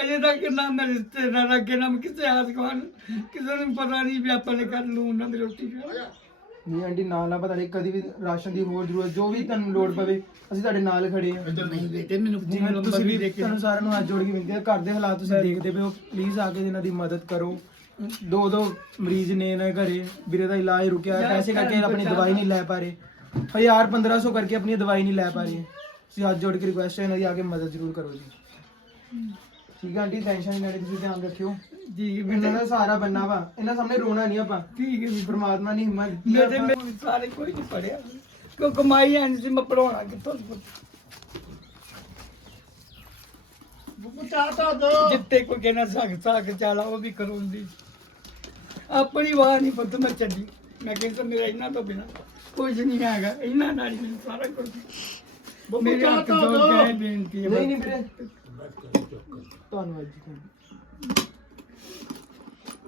ਅਜੇ ਤੱਕ ਨਾ ਮੇਰੇ ਰਿਸ਼ਤੇਦਾਰ ਅੱਗੇ ਨਾ ਮੈਂ ਕਿਸੇ ਆਸ ਕਵਾਨ ਕਿਸੇ ਨੂੰ ਪਤਾ ਨਹੀਂ ਵੀ ਆਪਾਂ ਨੇ ਕਰ ਲੂਣ ਨਾਲ ਰੋਟੀ ਖਾ ਨਹੀਂ ਆਂਟੀ ਨਾਲ ਨਾ ਪਤਾ ਨਹੀਂ ਕਦੀ ਵੀ ਰਾਸ਼ਨ ਦੀ ਹੋਰ ਜ਼ਰੂਰਤ ਜੋ ਵੀ ਤੁਹਾਨੂੰ ਲੋੜ ਪਵੇ ਅਸੀਂ ਤੁਹਾਡੇ ਨਾਲ ਖੜੇ ਹਾਂ। ਨਹੀਂ ਬੇਟੇ ਮੈਨੂੰ ਜਿਵੇਂ ਤੁਸੀਂ ਵੀ ਤੁਹਾਨੂੰ ਸਾਰਿਆਂ ਨੂੰ ਹੱਥ ਜੋੜ ਕੇ ਬੇਨਤੀ ਹੈ ਘਰ ਦੇ ਹਾਲਾਤ ਤੁਸੀਂ ਦੇਖਦੇ ਪਏ ਹੋ ਪਲੀਜ਼ ਆ ਕੇ ਇਹਨਾਂ ਦੀ ਮਦਦ ਕਰੋ। ਦੋ ਦੋ ਮਰੀਜ਼ ਨੇ ਇਹਨਾਂ ਦੇ ਘਰੇ ਵੀਰੇ ਦਾ ਇਲਾਜ ਰੁਕਿਆ ਹੈ, ਪੈਸੇ ਕਰਕੇ ਆਪਣੀ ਦਵਾਈ ਨਹੀਂ ਲੈ ਪਾ ਰਹੇ। 1000 1500 ਕਰਕੇ ਆਪਣੀ ਦਵਾਈ ਨਹੀਂ ਲੈ ਪਾ ਰਹੇ। ਤੁਸੀਂ ਹੱਥ ਜੋੜ ਕੇ ਰਿਕੁਐਸਟ ਹੈ ਇਹਨਾਂ ਦੀ ਆ ਕੇ ਮਦਦ ਜ਼ਰੂਰ ਕਰੋ ਜੀ। ਠੀਕ ਹੈ ਆਂਟੀ ਟੈਨਸ਼ਨ ਨਹੀਂ ਲੈਣੀ ਤੁਸੀਂ ਧਿਆਨ ਰੱਖਿਓ। ਜੀ ਇਹਨਾਂ ਬੇਟੇ ਦਾ ਸਹਾਰਾ ਬੰਨਾ ਵਾ। ਇਹਨਾਂ ਸਾਹਮਣੇ ਰੋਣਾ ਨਹੀਂ ਆਪਾਂ। ਠੀਕ ਹੈ ਜੀ। ਪਰਮਾਤਮਾ ਨੇ ਹਿੰਮਤ। ਦਿੱਤੀ ਮੇਰੇ ਆਪਾਂ। ਮੇਰੇ ਸਾਰੇ ਕੋਈ ਨਹੀਂ ਪੜਿਆ ਕਿਉਂ ਕਮਾਈ ਐਂ ਸੀ ਮੈਂ ਪੜਾਉਣਾ ਕਿੱਥੋਂ ਜਿੱਤੇ ਕੋਈ ਕਹਿੰਦਾ ਸਾਗ ਸਾਗ ਚਾਲਾ ਉਹ ਵੀ ਕਰੂੰਦੀ ਆਪਣੀ ਵਾਹ ਨਹੀਂ ਪੁੱਤ ਮੈਂ ਚੱਲੀ ਮੈਂ ਕਹਿੰਦਾ ਮੇਰਾ ਇਹਨਾਂ ਤੋਂ ਬਿਨਾ ਕੁਝ ਨਹੀਂ ਹੈਗਾ। ਇਹਨਾਂ ਨਾਲ ਹੀ ਮੈਨੂੰ ਸਾਰਾ ਕੁਝ ਮੇਰੇ ਹੱਥ ਜੋੜ ਕੇ ਬੇਨਤੀ ਹੈ ਨਹੀਂ ਨਹੀਂ ਵੀਰੇ। ਧੰਨਵਾਦ ਜੀ ਧੰਨ-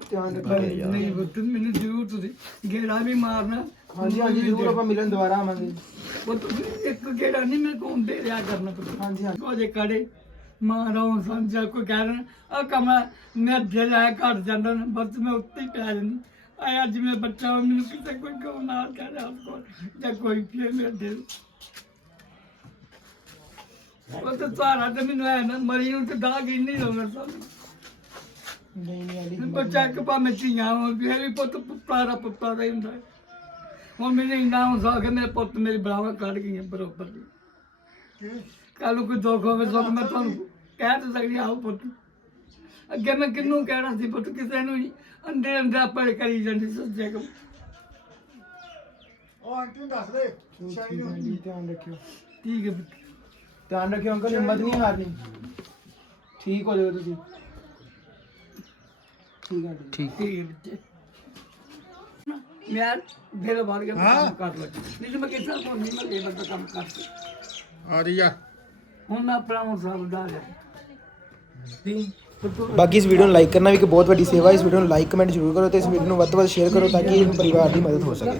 ਧਿਆਨ ਰੱਖੋ ਨਹੀਂ ਪੁੱਤ ਮੈਨੂੰ ਜ਼ਰੂਰ ਤੁਸੀਂ ਗੇੜਾ ਵੀ ਮਾਰਨਾ। ਹਾਂਜੀ ਹਾਂਜੀ ਜ਼ਰੂਰ ਆਪਾਂ ਮਿਲਣ ਦੁਬਾਰਾ ਆਵਾਂਗੇ। ਉਹ ਤੁਸੀਂ ਇੱਕ ਗੇੜਾ ਨਹੀਂ ਮੈਂ ਕੋਲ ਦੇ ਰਿਆ ਕਰਨਾ ਪੁੱਤ? ਹਾਂਜੀ ਹਾਂਜੀ। ਉਹਦੇ ਕੜੇ ਮਾਰੋਂ ਸਮਝਾ ਕੋਈ ਕਹਿ ਰਿਹਾ ਆ ਕਮਾ ਮੈਂ ਦਿਲ ਆਇਆ ਘਟ ਜਾਂਦਾ ਨਾ ਬਸ ਮੈਂ ਉੱਤੇ ਹੀ ਪੈ ਜਾਂਦੀ। ਆਇਆ ਅੱਜ ਮੇਰਾ ਬੱਚਾ ਮੈਨੂੰ ਕਿਤੇ ਕੋਈ ਕਹਿ ਰਿਹਾ ਕੋਲ ਜਾਂ ਕੋਈ ਫਿਰ ਮੇਰਾ ਦਿਲ ਉਹ ਤਾਂ ਸਾਰਾ ਤੇ ਮੈਨੂੰ ਹੈ ਨਾ ਮਰੀ ਨੂੰ ਤੇ ਦਾਗ ਹੀ ਨਹੀਂ ਲਾਉਣਾ ਸਭ ਨਹੀਂ ਨਹੀਂ ਆਲੀ ਬੱਚਾ ਕਿ ਭਾਵੇਂ ਧੀਆਂ ਹੋਣ ਫਿਰ ਵੀ ਪੁੱਤ ਪੁੱਤਾਂ ਦਾ ਪੁੱਤਾਂ ਦਾ ਹੀ ਹੁੰਦਾ ਹੈ। ਹੁਣ ਮੈਨੂੰ ਇੰਨਾ ਹੁੰਦਾ ਕਿ ਮੇਰੇ ਪੁੱਤ ਮੇਰੀ ਬਰਾਵਾ ਕੱਢ ਗਈਆਂ ਬਰੋਬਰ ਦੀ। ਕੱਲ ਨੂੰ ਕੋਈ ਦੁੱਖ ਹੋਵੇ ਸੁੱਖ ਮੈਂ ਤੁਹਾਨੂੰ ਕਹਿ ਤਾਂ ਸਕਦੀ ਆਓ ਪੁੱਤ। ਅੱਗੇ ਮੈਂ ਕਿਹਨੂੰ ਕਹਿਣਾ ਸੀ ਪੁੱਤ ਕਿਸੇ ਨੂੰ ਨਹੀਂ। ਅੰਦੇ ਅੰਦੇ ਆਪਾਂ ਕਰੀ ਜਾਂਦੀ ਸੱਜੇ ਕੋ ਹੈ ਧਿਆਨ ਰੱਖਿਓ। ਠੀਕ ਹੈ ਪੁੱਤ। ਧਿਆਨ ਰੱਖਿਓ ਅੰਕਲ ਹਿੰਮਤ ਨਹੀਂ ਹਾਰਨੀ। ਠੀਕ ਹੋ ਜਾਓਗੇ ਤੁਸੀਂ। ਠੀਕ ਹੈ ਠੀਕ ਮੈਂ ਦਿਲ ਭਰ ਕੇ ਕੰਮ ਕਰ ਲੱਗੀ ਨਹੀਂ ਤਾਂ ਮੈਂ ਕਿਸੇ ਨੂੰ ਨਹੀਂ ਮੈਂ ਲੇਬਰ ਦਾ ਕੰਮ ਕਰਦੀ ਆ ਰਹੀ ਆ। ਹੁਣ ਮੈਂ ਆਪਣਾ ਹੁਣ ਸਮਝਦਾ ਰਿਹਾ। ਬਾਕੀ ਇਸ ਵੀਡੀਓ ਨੂੰ ਲਾਈਕ ਕਰਨਾ ਵੀ ਇੱਕ ਬਹੁਤ ਵੱਡੀ ਸੇਵਾ ਹੈ। ਇਸ ਵੀਡੀਓ ਨੂੰ ਲਾਈਕ ਕਮੈਂਟ ਜ਼ਰੂਰ ਕਰੋ ਤੇ ਇਸ ਵੀਡੀਓ ਨੂੰ ਵੱਧ ਤੋਂ ਵੱਧ ਸ਼ੇਅਰ ਕਰੋ ਤਾਂ ਕਿ ਇਹ ਪਰਿਵਾਰ ਦੀ ਮਦਦ ਹੋ ਸਕੇ।